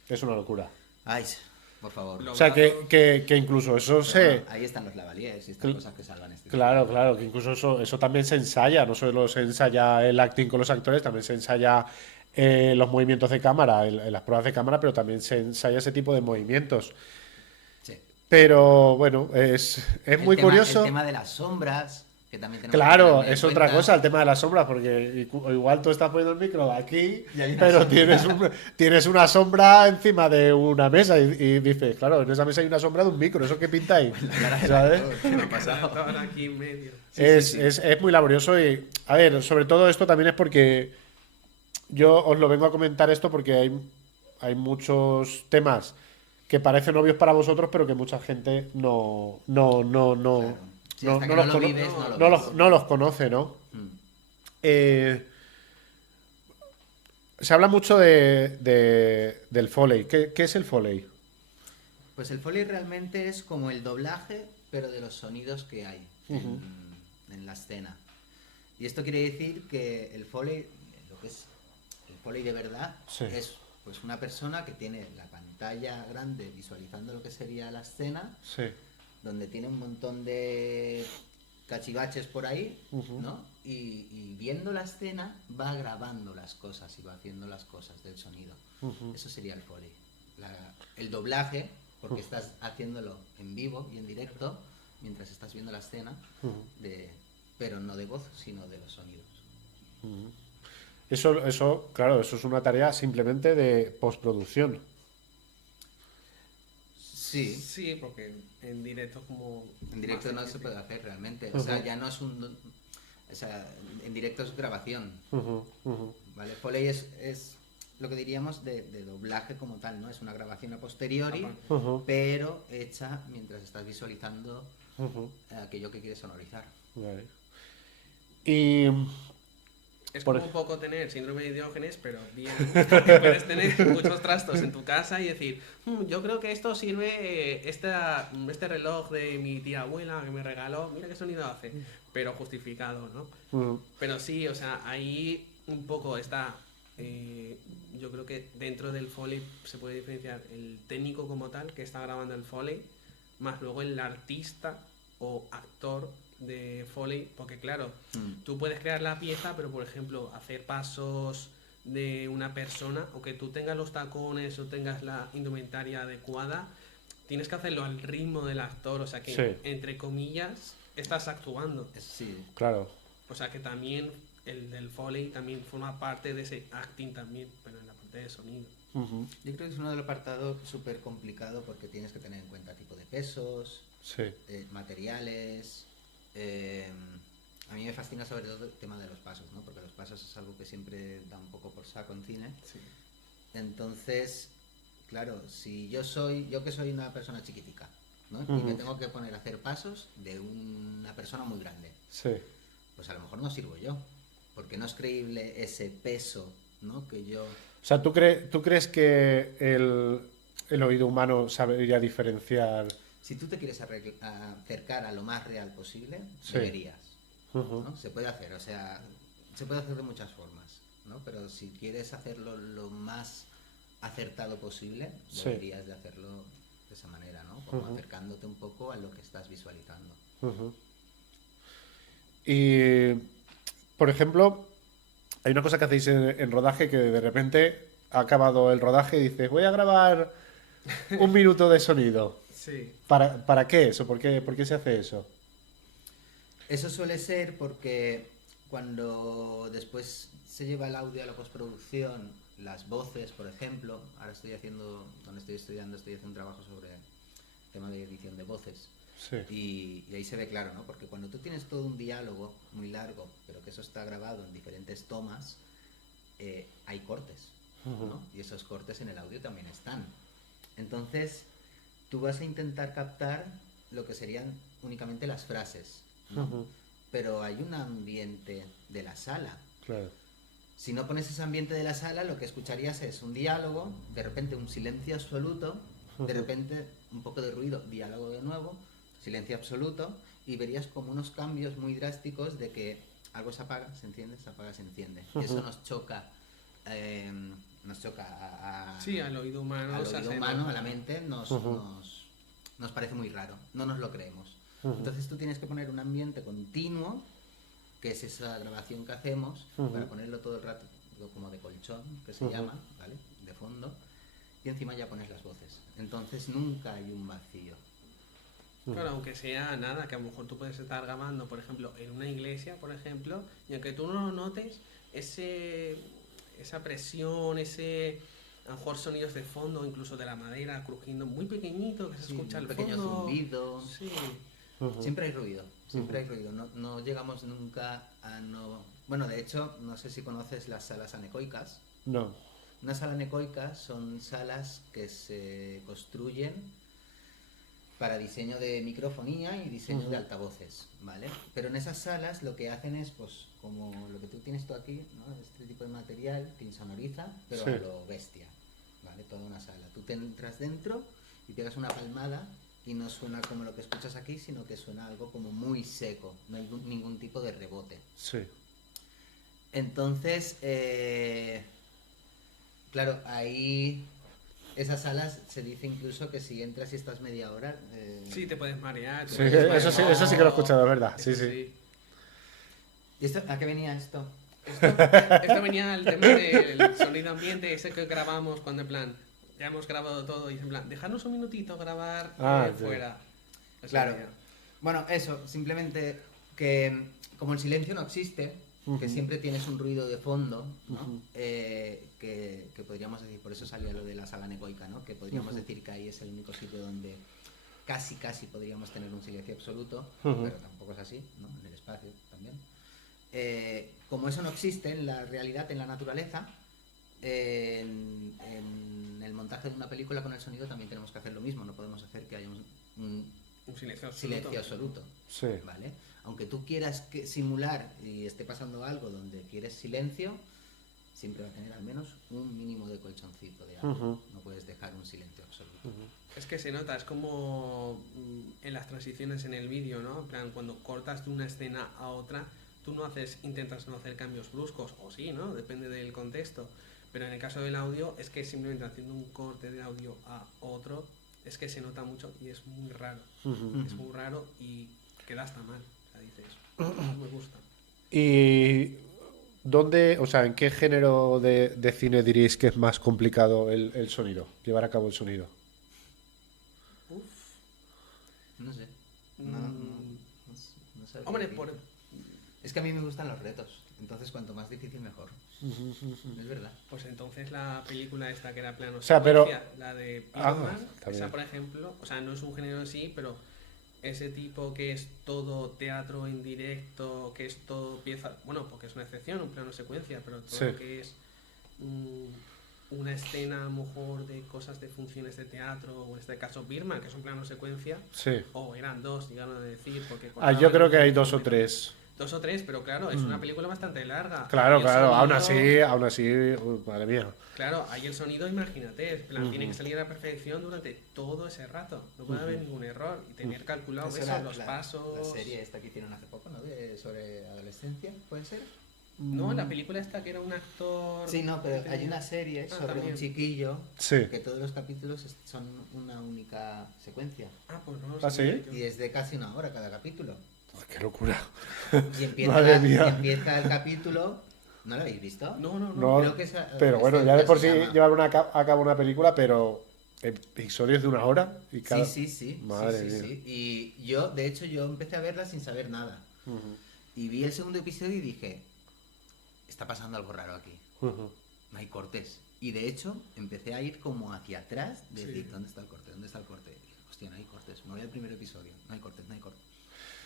es una locura. Ay, por favor. Lo- O sea, que incluso eso Pero se... bueno, ahí están los lavaliers y estas cosas que salvan este. Claro, claro, que incluso eso también se ensaya, no solo se ensaya el acting con los actores, también se ensaya los movimientos de cámara, en las pruebas de cámara, pero también se ensaya ese tipo de movimientos. Sí. Pero bueno, es muy curioso. El tema de las sombras, que también tenemos que Claro, tener en es otra cuenta. cosa el tema de las sombras, porque igual tú estás poniendo el micro aquí, Y hay una pero sombra. tienes una sombra encima de una mesa y dices, claro, en esa mesa hay una sombra de un micro, ¿eso qué pinta ahí? ¿Sabes? ¿Qué me ha pasado? Actor aquí en medio. Es muy laborioso y, a ver, sobre todo esto también es porque yo os lo vengo a comentar esto porque hay muchos temas que parecen obvios para vosotros, pero que mucha gente no Claro. Sí, hasta que no los lo cono- vives, no lo no ves. los- no los conoce, ¿no? Mm. Eh, Se habla mucho del Foley. ¿Qué es el Foley? Pues el Foley realmente es como el doblaje, pero de los sonidos que hay en la escena. Y esto quiere decir que el Foley, lo que es el Foley de verdad, Sí. es pues una persona que tiene la pantalla grande visualizando lo que sería la escena, Sí. donde tiene un montón de cachivaches por ahí, ¿no? Y viendo la escena va grabando las cosas y va haciendo las cosas del sonido. Eso sería el Foley. El doblaje, porque estás haciéndolo en vivo y en directo mientras estás viendo la escena, pero no de voz, sino de los sonidos. Claro, eso es una tarea simplemente de postproducción. Sí, Sí, porque en directo como... en directo más no se difícil. puede hacer realmente. O sea, ya no es un... O sea, en directo es grabación. ¿Vale? Foley es lo que diríamos de doblaje como tal, ¿no? Es una grabación a posteriori, pero hecha mientras estás visualizando aquello que quieres sonorizar. Vale. Y, Es por como ej- un poco tener síndrome de Diógenes, pero bien. Porque puedes tener muchos trastos en tu casa y decir, yo creo que esto sirve, este reloj de mi tía abuela que me regaló, mira qué sonido hace, pero justificado, ¿no? Pero sí, o sea, ahí un poco está, yo creo que dentro del Foley se puede diferenciar el técnico como tal, que está grabando el Foley, más luego el artista o actor de Foley, porque claro, tú puedes crear la pieza, pero por ejemplo, hacer pasos de una persona, o que tú tengas los tacones o tengas la indumentaria adecuada, tienes que hacerlo al ritmo del actor, o sea que, Sí. entre comillas, estás actuando. Sí, claro. O sea que también el del Foley también forma parte de ese acting también, pero en la parte de sonido. yo creo que es uno de los apartados súper complicado porque tienes que tener en cuenta tipo de pesos, Sí. materiales. eh, a mí me fascina sobre todo el tema de los pasos, ¿no? Porque los pasos es algo que siempre da un poco por saco en cine. Sí. Entonces, claro, si yo que soy una persona chiquitica, ¿no? Y me tengo que poner a hacer pasos de una persona muy grande, Sí. pues a lo mejor no sirvo yo, porque no es creíble ese peso, ¿no? Que yo... O sea, ¿tú crees que el oído humano sabría diferenciar? Si tú te quieres acercar a lo más real posible, Sí. deberías, ¿no? Se puede hacer, o sea, se puede hacer de muchas formas, ¿no? Pero si quieres hacerlo lo más acertado posible, Sí. deberías de hacerlo de esa manera, ¿no? Como acercándote un poco a lo que estás visualizando. Y, por ejemplo, hay una cosa que hacéis en rodaje que de repente ha acabado el rodaje y dices, voy a grabar 1 minuto de sonido. Sí. ¿Para qué eso? ¿Por qué se hace eso? Eso suele ser porque cuando después se lleva el audio a la postproducción, las voces, por ejemplo, ahora donde estoy estudiando, estoy haciendo un trabajo sobre tema de edición de voces. Sí. Y ahí se ve claro, ¿no? Porque cuando tú tienes todo un diálogo muy largo, pero que eso está grabado en diferentes tomas, hay cortes, ¿no? Y esos cortes en el audio también están. Entonces, tú vas a intentar captar lo que serían únicamente las frases, ¿no? Pero hay un ambiente de la sala. Claro. Si no pones ese ambiente de la sala, lo que escucharías es un diálogo, de repente un silencio absoluto, de repente un poco de ruido, diálogo de nuevo, silencio absoluto, y verías como unos cambios muy drásticos de que algo se apaga, se enciende, se apaga, se enciende. Y eso nos choca Sí, al oído humano. al o sea, oído se humano, nota. a la mente, nos parece muy raro, no nos lo creemos. Entonces tú tienes que poner un ambiente continuo, que es esa grabación que hacemos, para ponerlo todo el rato como de colchón, que se llama, ¿vale? De fondo, y encima ya pones las voces. Entonces nunca hay un vacío. Claro, aunque sea nada, que a lo mejor tú puedes estar grabando, por ejemplo, en una iglesia, por ejemplo, y aunque tú no lo notes, esa presión, a lo mejor sonidos de fondo, incluso de la madera crujiendo muy pequeñito, que se Sí, escucha un al pequeño fondo. zumbido. Sí, Siempre hay ruido, siempre hay ruido. No llegamos nunca a no... Bueno, de hecho, no sé si conoces las salas anecoicas. No. Una sala anecoica son salas que se construyen para diseño de microfonía y diseño de altavoces, ¿vale? Pero en esas salas lo que hacen es, pues, como lo que tú tienes tú aquí, ¿no? Este tipo de material que insonoriza, pero Sí. a lo bestia, ¿vale? Toda una sala. Tú te entras dentro y pegas una palmada y no suena como lo que escuchas aquí, sino que suena algo como muy seco, no hay ningún tipo de rebote. Sí. Entonces, claro, ahí esas salas se dice incluso que si entras y estás media hora... Sí, te puedes marear. Sí, puedes eso sí que lo he escuchado, es verdad. Sí, Eso sí. ¿Y esto, a qué venía esto? Esto venía al tema del sonido ambiente, ese que grabamos cuando en plan, ya hemos grabado todo y en plan, dejarnos un minutito grabar Sí. fuera. Eso Claro. venía. Bueno, eso, simplemente que como el silencio no existe, que siempre tienes un ruido de fondo, ¿no? Que podríamos decir, por eso salía lo de la sala necoica, ¿no? Que podríamos decir que ahí es el único sitio donde casi podríamos tener un silencio absoluto, pero tampoco es así, ¿no? En el espacio también. Como eso no existe en la realidad, en la naturaleza, en el montaje de una película con el sonido también tenemos que hacer lo mismo, no podemos hacer que haya un Un silencio absoluto. silencio absoluto, Sí. ¿vale? Aunque tú quieras simular y esté pasando algo donde quieres silencio, siempre va a tener al menos un mínimo de colchoncito de algo. No puedes dejar un silencio absoluto. Es que se nota, es como en las transiciones en el vídeo, ¿no? En plan, cuando cortas de una escena a otra, tú intentas no hacer cambios bruscos, o sí, ¿no? Depende del contexto. Pero en el caso del audio, es que simplemente haciendo un corte de audio a otro, es que se nota mucho y es muy raro. Es muy raro y queda hasta mal. O sea, dices, no me gusta. ¿Y dónde, o sea, en qué género de cine diríais que es más complicado el sonido, llevar a cabo el sonido? Uf. No sé. No sabría Hombre, decir. Es que a mí me gustan los retos, entonces cuanto más difícil mejor. Es verdad. pues entonces la película esta que era plano sea, pero- secuencia, la de Ah, Birdman, está esa bien. por ejemplo, o sea, no es un género en sí, pero ese tipo que es todo teatro en directo, que es todo pieza, bueno, porque es una excepción, un plano secuencia, pero todo Sí. lo que es una escena a lo mejor de cosas de funciones de teatro, o en este caso Birdman, que es un plano secuencia, Sí. o eran dos, llegaron a decir, porque Yo cortaban creo que un hay dos o momento. tres. 2 o 3, pero claro, es una película bastante larga. Claro, Y el claro, sonido- aún así, madre mía. Claro, ahí el sonido, imagínate, en plan, tiene que salir a la perfección durante todo ese rato. No puede haber ningún error y tener calculado Eso eso, era los pasos. La serie esta que hicieron hace poco, ¿no? Sobre adolescencia, ¿puede ser? No, la película esta que era un actor. Sí, no, pero que hay tenía- una serie Ah, sobre también. un chiquillo Sí. que todos los capítulos son una única secuencia. Ah, pues no lo ¿Ah, sabía sí? yo. Y es de casi una hora cada capítulo. Qué locura. Y empieza, Madre mía. empieza el capítulo. ¿No lo habéis visto? No, no, no. No, Creo que pero bueno, ya de por sí se llama. llevar a cabo una película, pero episodios de una hora y cada... Sí. Madre sí. mía. Y yo, de hecho, yo empecé a verla sin saber nada. Y vi el segundo episodio y dije, está pasando algo raro aquí. Ujú. No hay cortes. Y de hecho, empecé a ir como hacia atrás, de Sí. decir, ¿dónde está el corte? ¿Dónde está el corte? Y dije, hostia, no hay cortes. Me voy al primer episodio. No hay cortes, no hay cortes.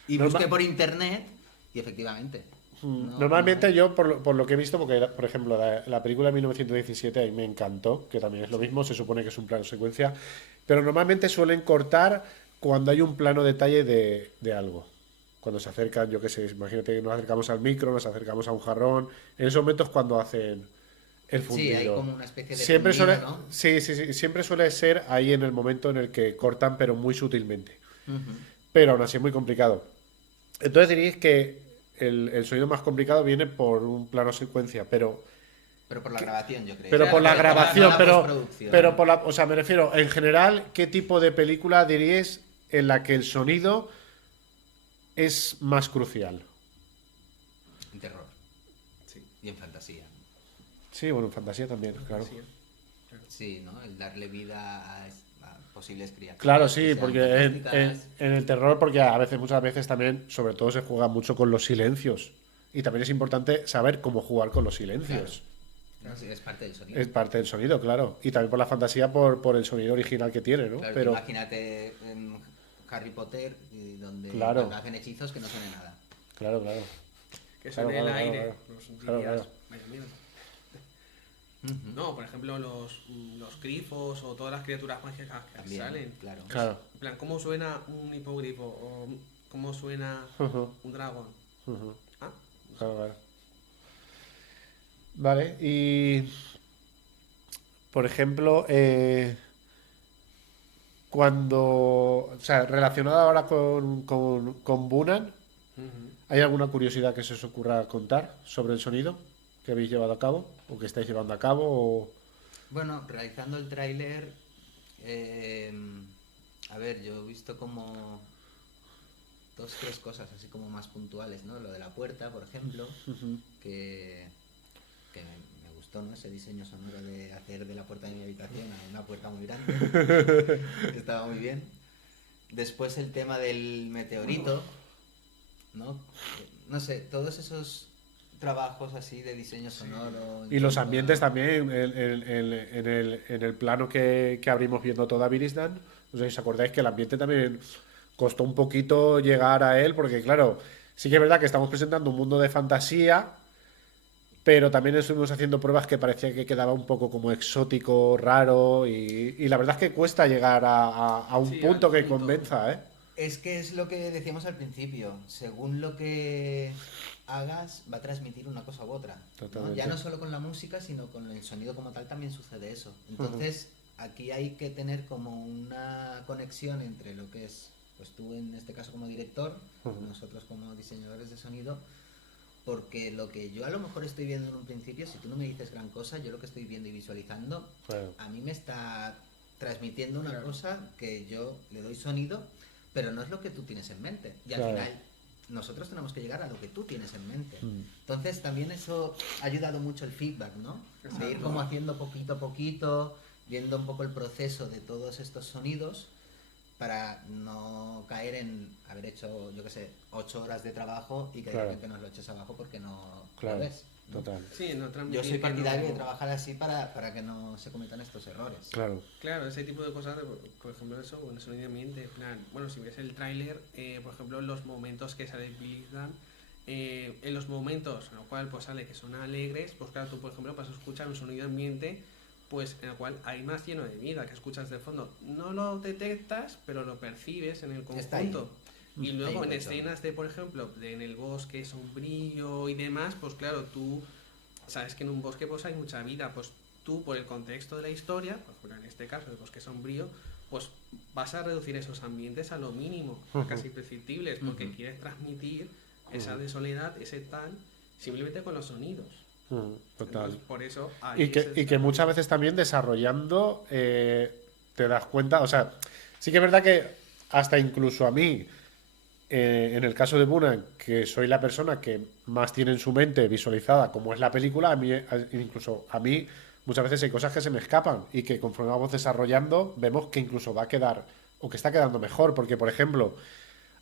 Y Norma- busqué por internet y efectivamente. no- Normalmente no hay. yo, por lo que he visto, porque por ejemplo la película de 1917 a mí me encantó, que también es lo mismo, se supone que es un plano secuencia, pero normalmente suelen cortar cuando hay un plano detalle de algo. Cuando se acercan, yo qué sé, imagínate que nos acercamos al micro, nos acercamos a un jarrón, en esos momentos cuando hacen el Sí, fundido. hay como una especie de Siempre fundido, suele, ¿no? sí, siempre suele ser ahí en el momento en el que cortan, pero muy sutilmente. Ujú. Pero aún así es muy complicado. Entonces diríais que el sonido más complicado viene por un plano secuencia, pero Pero por la grabación, yo creo. pero por la Pero grabación, no la pero, postproducción. pero por la, o sea, me refiero, en general, ¿qué tipo de película diríais en la que el sonido es más crucial? En terror. Sí. Y en fantasía. Sí, bueno, en fantasía también, claro. Sí. Sí, ¿no? El darle vida a posibles criaturas. Claro, que sí, sean porque fantásticas. en el terror, porque a veces, muchas veces también, sobre todo se juega mucho con los silencios. Y también es importante saber cómo jugar con los silencios. No, sí, es parte del sonido. Es parte del sonido, claro. Y también por la fantasía, por el sonido original que tiene, ¿no? Claro, Pero, imagínate en Harry Potter, donde Claro. cuando hacen hechizos que no suene nada. claro. Que Claro, suene el claro, aire. claro. Pues Claro, dirías, claro. vaya mierda. Ujú. No, por ejemplo, los grifos o todas las criaturas mágicas que También, salen. claro. Claro. En plan, ¿cómo suena un hipogrifo? O ¿cómo suena Ujú, un dragón? ujú. Ah, Claro, claro. Vale, y por ejemplo, cuando, o sea, relacionado ahora con Bunan, ujú. ¿hay alguna curiosidad que se os ocurra contar sobre el sonido que habéis llevado a cabo o que estáis llevando a cabo? Bueno, realizando el tráiler, eh, a ver, yo he visto como dos, tres cosas así como más puntuales, ¿no? Lo de la puerta, por ejemplo, que, que me gustó, ¿no? Ese diseño sonoro de hacer de la puerta de mi habitación a una puerta muy grande. Estaba muy bien. Después el tema del meteorito, ¿no? No sé, todos esos trabajos así de diseño sonoro en Y los cuanto ambientes a... también, en el plano que abrimos viendo toda Virisdan, no sé si os acordáis que el ambiente también costó un poquito llegar a él, porque claro, sí que es verdad que estamos presentando un mundo de fantasía, pero también estuvimos haciendo pruebas que parecía que quedaba un poco como exótico, raro, y la verdad es que cuesta llegar a un Sí, al punto que punto. convenza, ¿eh? Es que es lo que decíamos al principio, según lo que hagas va a transmitir una cosa u otra, ¿no? Ya Totalmente. no solo con la música, sino con el sonido como tal también sucede eso. Entonces, aquí hay que tener como una conexión entre lo que es, pues tú en este caso como director, nosotros como diseñadores de sonido, porque lo que yo a lo mejor estoy viendo en un principio, si tú no me dices gran cosa, yo lo que estoy viendo y visualizando, Claro, a mí me está transmitiendo una Claro. cosa que yo le doy sonido, pero no es lo que tú tienes en mente. Y al claro. final nosotros tenemos que llegar a lo que tú tienes en mente. Mm. Entonces también eso ha ayudado mucho el feedback, ¿no? De ir Exacto. como haciendo poquito a poquito, viendo un poco el proceso de todos estos sonidos para no caer en haber hecho, yo qué sé, 8 horas de trabajo y que de Claro. repente nos lo eches abajo porque no lo Claro, ves, ¿no? total. Sí, no Yo transmitir soy que partidario de no... trabajar así para que no se cometan estos errores. Claro. Claro, ese tipo de cosas, por ejemplo, eso, bueno, sonido de ambiente, en plan, bueno, si ves el tráiler, por ejemplo, los momentos que sale Billy Gunn, en los momentos en los cuales pues sale que son alegres, pues claro, tú por ejemplo vas a escuchar un sonido de ambiente, pues en el cual hay más lleno de vida, que escuchas de fondo. No lo detectas, pero lo percibes en el Está ahí. conjunto. Y Está luego ahí en puesto. escenas de, por ejemplo, en el bosque sombrío y demás, pues claro, tú sabes que en un bosque pues hay mucha vida, pues tú por el contexto de la historia, pues bueno, en este caso el bosque sombrío, pues vas a reducir esos ambientes a lo mínimo, a casi imprescindibles, porque quieres transmitir esa de soledad, ese tal, simplemente con los sonidos. Total. Entonces, por eso Y ahí y que muchas veces también desarrollando te das cuenta, o sea, sí que es verdad que hasta incluso a mí, en el caso de Bunan, que soy la persona que más tiene en su mente visualizada como es la película, a mí, incluso a mí muchas veces hay cosas que se me escapan y que conforme vamos desarrollando vemos que incluso va a quedar o que está quedando mejor, porque por ejemplo,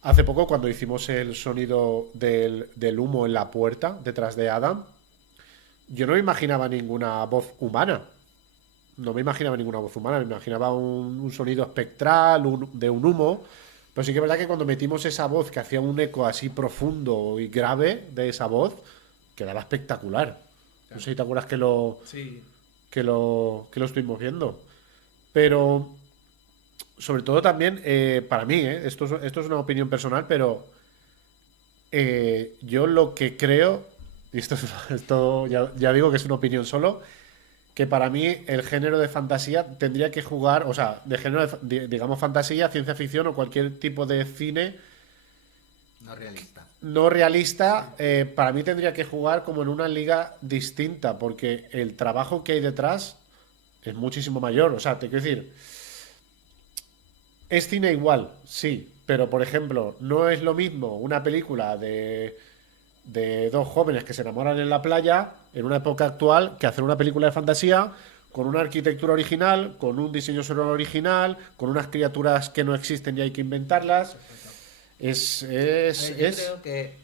hace poco cuando hicimos el sonido del humo en la puerta detrás de Adam, yo no me imaginaba ninguna voz humana. No me imaginaba ninguna voz humana, me imaginaba un sonido espectral, de un humo. Pero sí que es verdad que cuando metimos esa voz que hacía un eco así profundo y grave de esa voz, quedaba espectacular. No sé si te acuerdas Sí, que lo estuvimos viendo. Pero sobre todo también, para mí, esto es una opinión personal, pero yo lo que creo, y esto ya digo que es una opinión solo, que para mí el género de fantasía tendría que jugar, o sea, de género digamos fantasía, ciencia ficción o cualquier tipo de cine No realista. no realista, para mí tendría que jugar como en una liga distinta, porque el trabajo que hay detrás es muchísimo mayor. O sea, te quiero decir, es cine igual, sí, pero por ejemplo, no es lo mismo una película de dos jóvenes que se enamoran en la playa en una época actual que hacer una película de fantasía con una arquitectura original, con un diseño sonoro original, con unas criaturas que no existen y hay que inventarlas. exacto. A ver, yo Es... creo que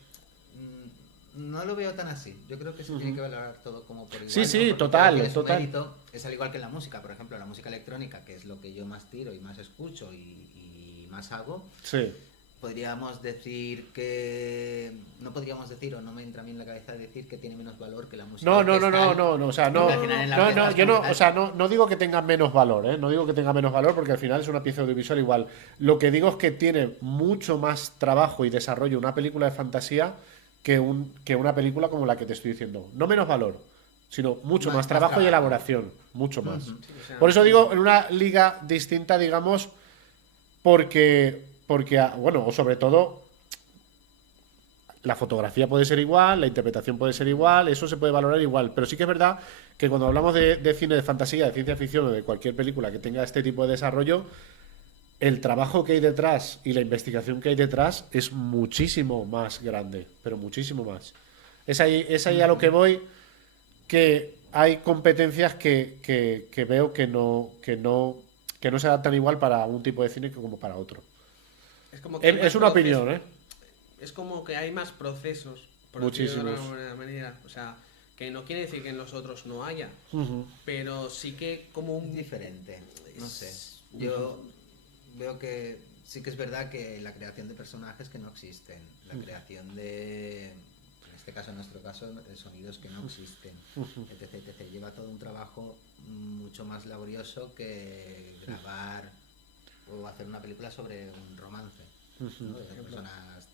no lo veo tan así. Yo creo que se tiene que valorar todo como por Sí, igual, ¿no? sí, Porque todo total, tiene su total. mérito. Es al igual que en la música, por ejemplo, la música electrónica, que es lo que yo más tiro y más escucho y más hago. Sí, podríamos decir que... No podríamos decir, o no me entra a mí en la cabeza decir que tiene menos valor que la música No, orquestal. o sea, no, Porque al final en la no, orquesta no, es yo como no, tal. o sea, no digo que tenga menos valor, ¿eh? No digo que tenga menos valor porque al final es una pieza audiovisual igual. Lo que digo es que tiene mucho más trabajo y desarrollo una película de fantasía que una película como la que te estoy diciendo. No menos valor, sino mucho más Más trabajo y trabajo. elaboración, mucho más. Ujú. Sí, o sea, Por eso digo en una liga distinta, digamos, porque bueno, o sobre todo la fotografía puede ser igual, la interpretación puede ser igual, eso se puede valorar igual, pero sí que es verdad que cuando hablamos de cine de fantasía, de ciencia ficción o de cualquier película que tenga este tipo de desarrollo, el trabajo que hay detrás y la investigación que hay detrás es muchísimo más grande, pero muchísimo más. Es ahí a lo que voy, que hay competencias que veo que no se adaptan igual para un tipo de cine que como para otro. es como que hay Es más una procesos. opinión, ¿eh? Es como que hay más procesos, por decirlo de Muchísimos. alguna manera. O sea, que no quiere decir que en los otros no haya, Ujú. pero sí que como Es un... diferente, no sé. Yo veo que sí que es verdad que la creación de personajes que no existen, la creación de, en este caso, en nuestro caso, de sonidos que no existen, etc, etc. Lleva todo un trabajo mucho más laborioso que grabar o hacer una película sobre un romance, ¿no? De personas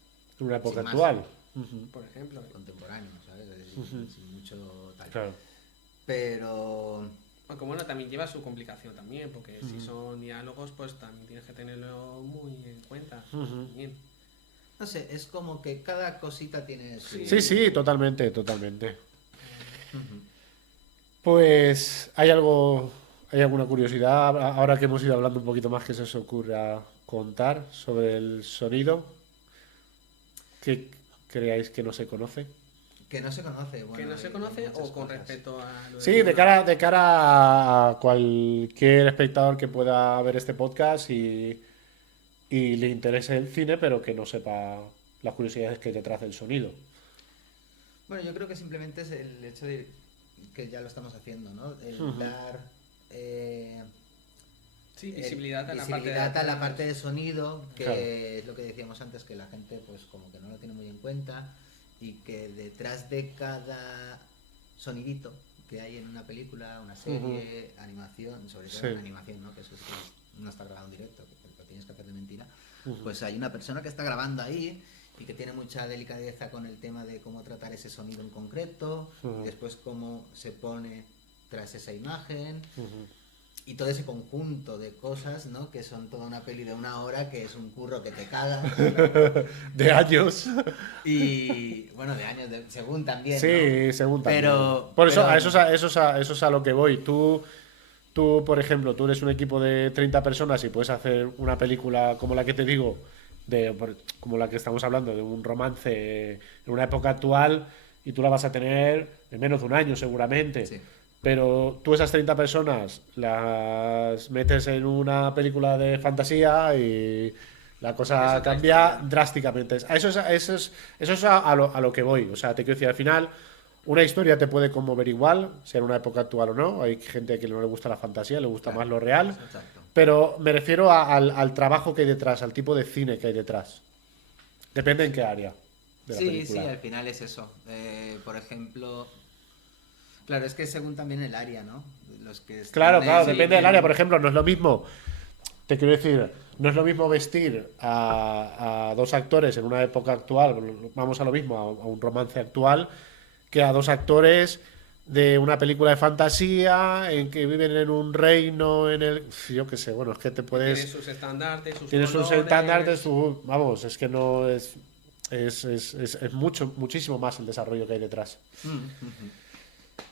En una época sin más, actual. Ujú. Por ejemplo, contemporáneos, ¿sabes? Sin mucho tal. Claro. Pero aunque bueno, también lleva su complicación también, porque si son diálogos, pues también tienes que tenerlo muy en cuenta. También. no sé, es como que cada cosita tiene su... Sí, sí, totalmente, totalmente. Ujú. Pues, hay alguna curiosidad ahora que hemos ido hablando un poquito más que se os ocurra contar sobre el sonido que creáis que no se conoce? Que no se conoce, bueno, ¿Que no se hay conoce muchas o con cosas. respecto a lo Sí, de de cara a cualquier espectador que pueda ver este podcast y le interese el cine, pero que no sepa las curiosidades que hay detrás del sonido. Bueno, yo creo que simplemente es el hecho de que ya lo estamos haciendo, ¿no? El dar Sí, visibilidad a la parte de visibilidad a la atrás. parte de sonido, que Claro. es lo que decíamos antes, que la gente pues como que no lo tiene muy en cuenta y que detrás de cada sonidito que hay en una película, una serie, animación, sobre todo Sí. en animación, ¿no? Que eso sí no está grabado en directo, que lo tienes que hacer de mentira, pues hay una persona que está grabando ahí y que tiene mucha delicadeza con el tema de cómo tratar ese sonido en concreto, y después cómo se pone tras esa imagen, y todo ese conjunto de cosas, ¿no? Que son toda una peli de 1 hora, que es un curro que te caga. De años. Y bueno, de años, según también, ¿no? Sí, según también. Pero, Por eso, pero- a eso es a lo que voy. Tú, por ejemplo, tú eres un equipo de 30 personas y puedes hacer una película como la que te digo, como la que estamos hablando, de un romance en una época actual, y tú la vas a tener en menos de un año seguramente. Sí. Pero tú esas 30 personas las metes en una película de fantasía y la cosa Es otra cambia historia. drásticamente. Eso es a lo que voy. O sea, te quiero decir, al final, una historia te puede conmover igual, sea en una época actual o no. Hay gente que no le gusta la fantasía, le gusta Claro, más lo real. exacto. Pero me refiero al trabajo que hay detrás, al tipo de cine que hay detrás. Depende en qué área de la Sí, película. sí, al final es eso. Por ejemplo, claro, es que según también el área, ¿no? Los que están Claro, claro, en- depende del área. Por ejemplo, no es lo mismo, te quiero decir, no es lo mismo vestir a dos actores en una época actual, vamos a lo mismo, a un romance actual, que a dos actores de una película de fantasía en que viven en un reino, yo qué sé, bueno, es que te Que tiene puedes... sus estandartes, sus Tienes sus colores. estándares, vamos, es que no es... Es muchísimo más el desarrollo que hay detrás.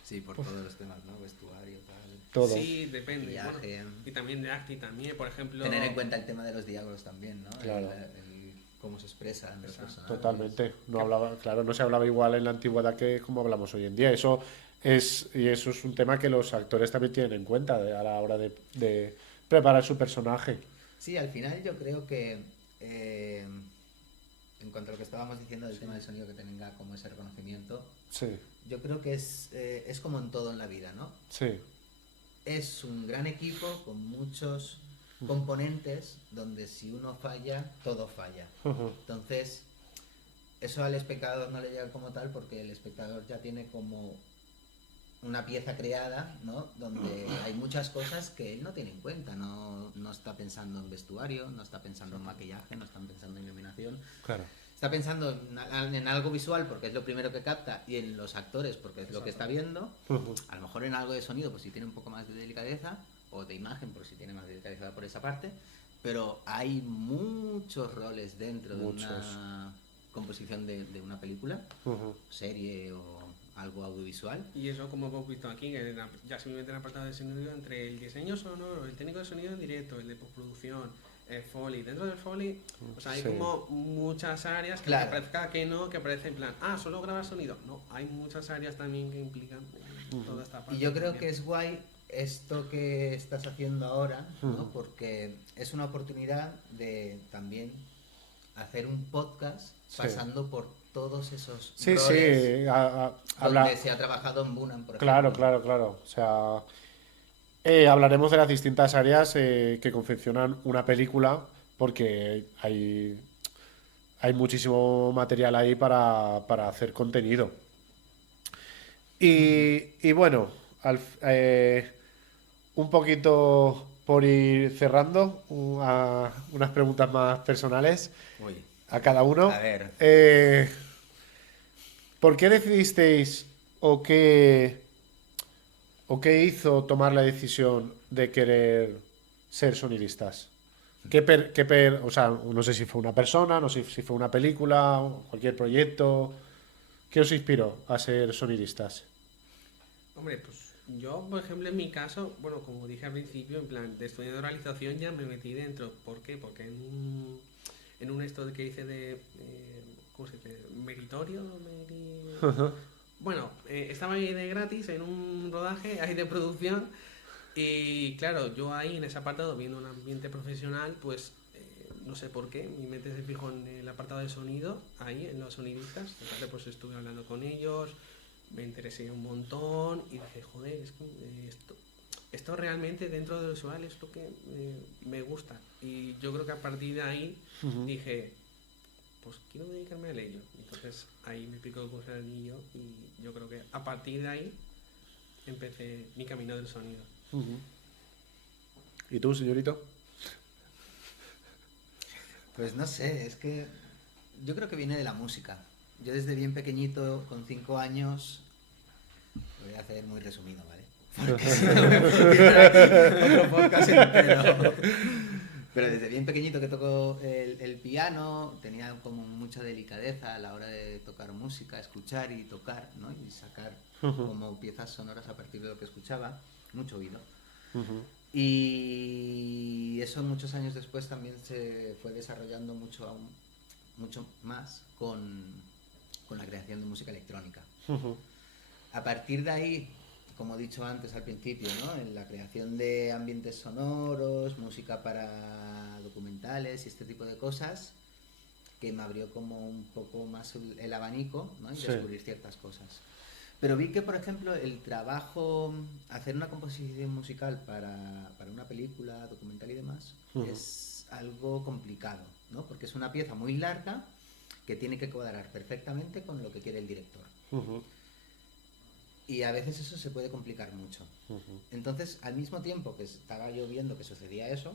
Sí, por todos los temas, ¿no? Vestuario, tal. Todo. Sí, depende. Viaje. Bueno, y también de acting también, por ejemplo. Tener en cuenta el tema de los diálogos también, ¿no? Claro. Cómo se expresan los personajes. Totalmente. No se hablaba igual en la antigüedad que como hablamos hoy en día. Y eso es un tema que los actores también tienen en cuenta a la hora de preparar su personaje. Sí, al final yo creo que en cuanto a lo que estábamos diciendo del tema del sonido que tenga como ese reconocimiento, Sí, yo creo que es como en todo en la vida, ¿no? sí. Es un gran equipo con muchos componentes donde si uno falla, todo falla. Entonces, eso al espectador no le llega como tal porque el espectador ya tiene como una pieza creada, ¿no? Donde hay muchas cosas que él no tiene en cuenta, no está pensando en vestuario, no está pensando en maquillaje, no está pensando en iluminación. Claro. Está pensando en algo visual porque es lo primero que capta y en los actores porque es lo que está viendo. A lo mejor en algo de sonido pues si tiene un poco más de delicadeza o de imagen por si tiene más delicadeza por esa parte, pero hay muchos roles dentro de una composición de una película, serie o algo audiovisual. Y eso, como hemos visto aquí, que ya simplemente en el apartado de sonido, entre el diseño sonoro, el técnico de sonido en directo, el de postproducción, el Foley. Dentro del Foley, o sea, hay como muchas áreas que Claro. parezca que no, que parece en plan, solo grabar sonido. No, hay muchas áreas también que implican toda esta parte. Y yo creo también. que es guay esto que estás haciendo ahora, ¿no? Porque es una oportunidad de también hacer un podcast pasando por todos esos roles donde se ha trabajado en Bunam, por ejemplo. Claro. O sea, hablaremos de las distintas áreas que confeccionan una película, porque hay muchísimo material ahí para hacer contenido. Y bueno, un poquito por ir cerrando, unas preguntas más personales Uy, a cada uno. a ver. ¿Por qué decidisteis o qué hizo tomar la decisión de querer ser sonidistas? O sea, no sé si fue una persona, no sé si fue una película, cualquier proyecto. ¿Qué os inspiró a ser sonidistas? Hombre, pues yo, por ejemplo, en mi caso, bueno, como dije al principio, en plan, de estudio de realización ya me metí dentro. ¿Por qué? Porque en un esto que hice de, ¿cómo se dice? Meritorio, bueno, estaba ahí de gratis en un rodaje ahí de producción y claro, yo ahí en ese apartado, viendo un ambiente profesional, pues no sé por qué, mi mente se fijó en el apartado de sonido, ahí en los sonidistas, entonces pues estuve hablando con ellos, me interesé un montón y dije, joder, es que esto realmente dentro de lo visual es lo que me gusta. Y yo creo que a partir de ahí dije, pues quiero dedicarme a ello. Entonces ahí me picó el anillo y yo creo que a partir de ahí empecé mi camino del sonido. ¿Y tú, señorito? Pues no sé, es que yo creo que viene de la música. Yo desde bien pequeñito, con 5 años, lo voy a hacer muy resumido, ¿vale? Porque si no me puedo tirar aquí otro podcast entero. Pero desde bien pequeñito que toco el piano, tenía como mucha delicadeza a la hora de tocar música, escuchar y tocar, ¿no? Y sacar como piezas sonoras a partir de lo que escuchaba, mucho oído. Y eso muchos años después también se fue desarrollando mucho más con la creación de música electrónica. A partir de ahí, como he dicho antes al principio, ¿no? En la creación de ambientes sonoros, música para documentales y este tipo de cosas, que me abrió como un poco más el abanico, ¿no? Y descubrir ciertas cosas. Pero vi que, por ejemplo, el trabajo, hacer una composición musical para una película, documental y demás, es algo complicado, ¿no? Porque es una pieza muy larga que tiene que cuadrar perfectamente con lo que quiere el director. Y a veces eso se puede complicar mucho. Entonces, al mismo tiempo que estaba yo viendo que sucedía eso,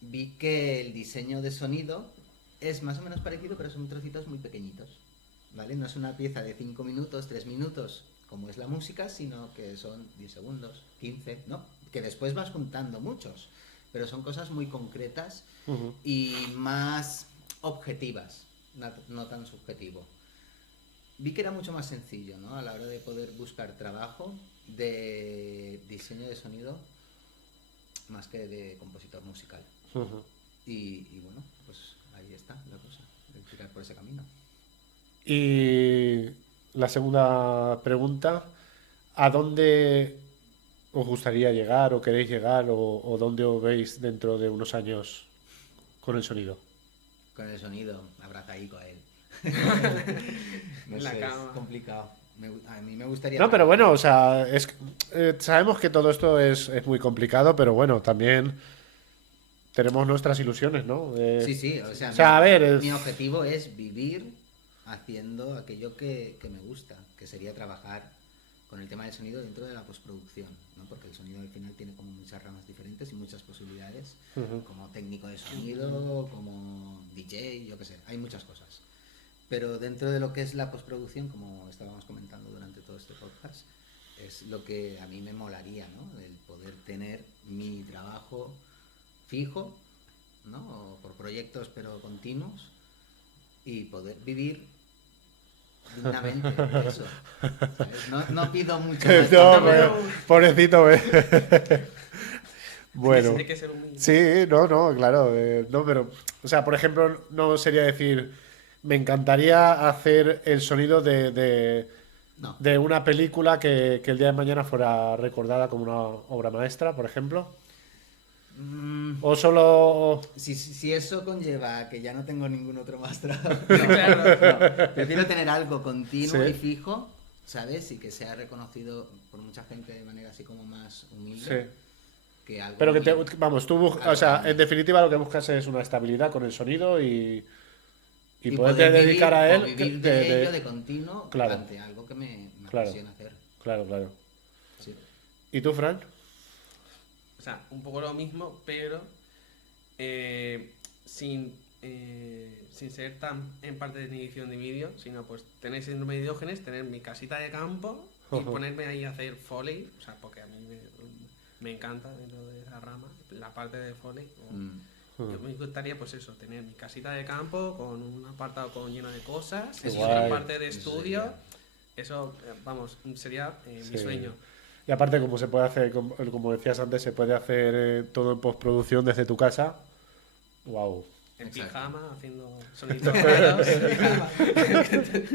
vi que el diseño de sonido es más o menos parecido, pero son trocitos muy pequeñitos, ¿vale? No es una pieza de 5 minutos, 3 minutos, como es la música, sino que son 10 segundos, 15, ¿no? Que después vas juntando muchos, pero son cosas muy concretas y más objetivas, no tan subjetivo. Vi que era mucho más sencillo, ¿no? A la hora de poder buscar trabajo de diseño de sonido más que de compositor musical. Y bueno, pues ahí está la cosa, de tirar por ese camino. Y la segunda pregunta, ¿a dónde os gustaría llegar o queréis llegar o dónde os veis dentro de unos años con el sonido? Con el sonido, abrazaico a él. No En la sé, cama. es complicado. A mí me gustaría... No, pero bueno, o sea, sabemos que todo esto es muy complicado, pero bueno, también tenemos nuestras ilusiones, ¿no? Sí, o sea, a ver, mi objetivo es vivir haciendo aquello que me gusta, que sería trabajar con el tema del sonido dentro de la postproducción, ¿no? Porque el sonido al final tiene como muchas ramas diferentes y muchas posibilidades, como técnico de sonido, como DJ, yo qué sé, hay muchas cosas. Pero dentro de lo que es la postproducción, como estábamos comentando durante todo este podcast, es lo que a mí me molaría, ¿no? El poder tener mi trabajo fijo, ¿no? O por proyectos pero continuos y poder vivir dignamente de eso, ¿sabes? No pido mucho más. No, pobrecito, bueno, Tiene que ser humilde. sí, no, claro, no, pero, o sea, por ejemplo, no sería decir, me encantaría hacer el sonido No. de una película que el día de mañana fuera recordada como una obra maestra, por ejemplo. O solo... Si eso conlleva que ya no tengo ningún otro más trabajo, Claro. prefiero tener algo continuo Sí. y fijo, ¿sabes? Y que sea reconocido por mucha gente de manera así como más humilde. Sí. Que algo Pero que muy- vamos, o sea, en definitiva lo que buscas es una estabilidad con el sonido y poderte poder dedicar vivir, a él. o vivir de ello de continuo Claro. durante algo que me Claro. apasiona hacer. Claro. Sí. ¿Y tú, Fran? O sea, un poco lo mismo, pero sin ser tan en parte de edición de vídeo, sino pues tener síndrome de Diógenes, tener mi casita de campo y ponerme ahí a hacer Foley, o sea, porque a mí me encanta dentro de esa rama, la parte de Foley. Yo me gustaría, pues eso, tener mi casita de campo con un apartado lleno de cosas Qué y guay. otra parte de Eso estudio. sería. Eso, vamos, sería mi Sí. sueño. Y aparte, como se puede hacer, como decías antes, se puede hacer todo en postproducción desde tu casa. Wow. En Exacto. pijama, haciendo sonidos raros.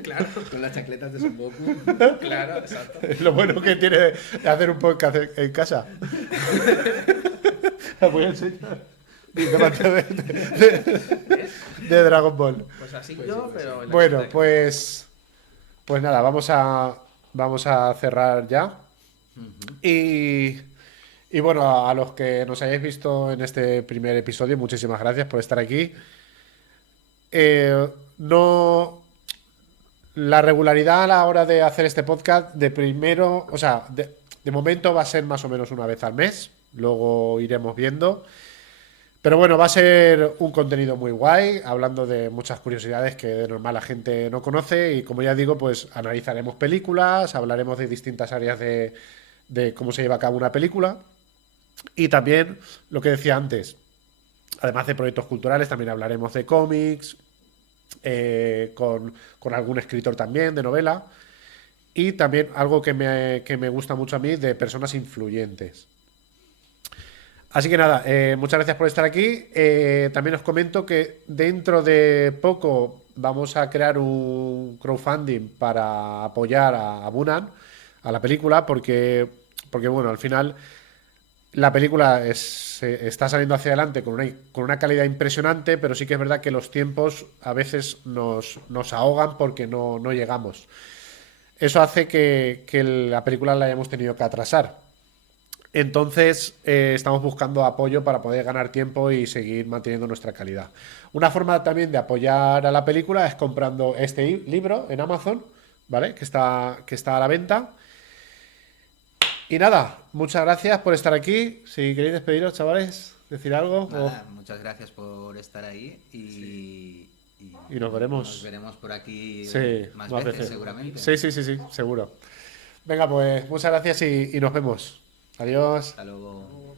Claro, Con las chacletas de Sunboku. claro, exacto. Lo bueno que tiene de hacer un podcast en casa. La voy a enseñar. Dice Mateo de Dragon Ball. Pues así Pues yo, sí, pues pero... en la Bueno, discoteca. pues nada, vamos a cerrar ya. Y bueno, a los que nos hayáis visto en este primer episodio, muchísimas gracias por estar aquí. No, la regularidad a la hora de hacer este podcast, de momento va a ser más o menos una vez al mes, luego iremos viendo. Pero bueno, va a ser un contenido muy guay, hablando de muchas curiosidades que de normal la gente no conoce y como ya digo, pues analizaremos películas, hablaremos de distintas áreas de cómo se lleva a cabo una película y también lo que decía antes, además de proyectos culturales, también hablaremos de cómics, con algún escritor también de novela y también algo que me gusta mucho a mí de personas influyentes. Así que nada, muchas gracias por estar aquí. También os comento que dentro de poco vamos a crear un crowdfunding para apoyar a Bunan, a la película, porque bueno, al final la película está saliendo hacia adelante con una calidad impresionante, pero sí que es verdad que los tiempos a veces nos ahogan porque no llegamos. Eso hace que la película la hayamos tenido que atrasar. Entonces, estamos buscando apoyo para poder ganar tiempo y seguir manteniendo nuestra calidad. Una forma también de apoyar a la película es comprando este libro en Amazon, ¿vale? Que está a la venta. Y nada, muchas gracias por estar aquí. Si queréis despediros, chavales, decir algo. Nada, muchas gracias por estar ahí Y nos veremos. Nos veremos por aquí Sí, más veces, seguramente. Sí, seguro. Venga, pues muchas gracias y nos vemos. Adiós. Hasta luego.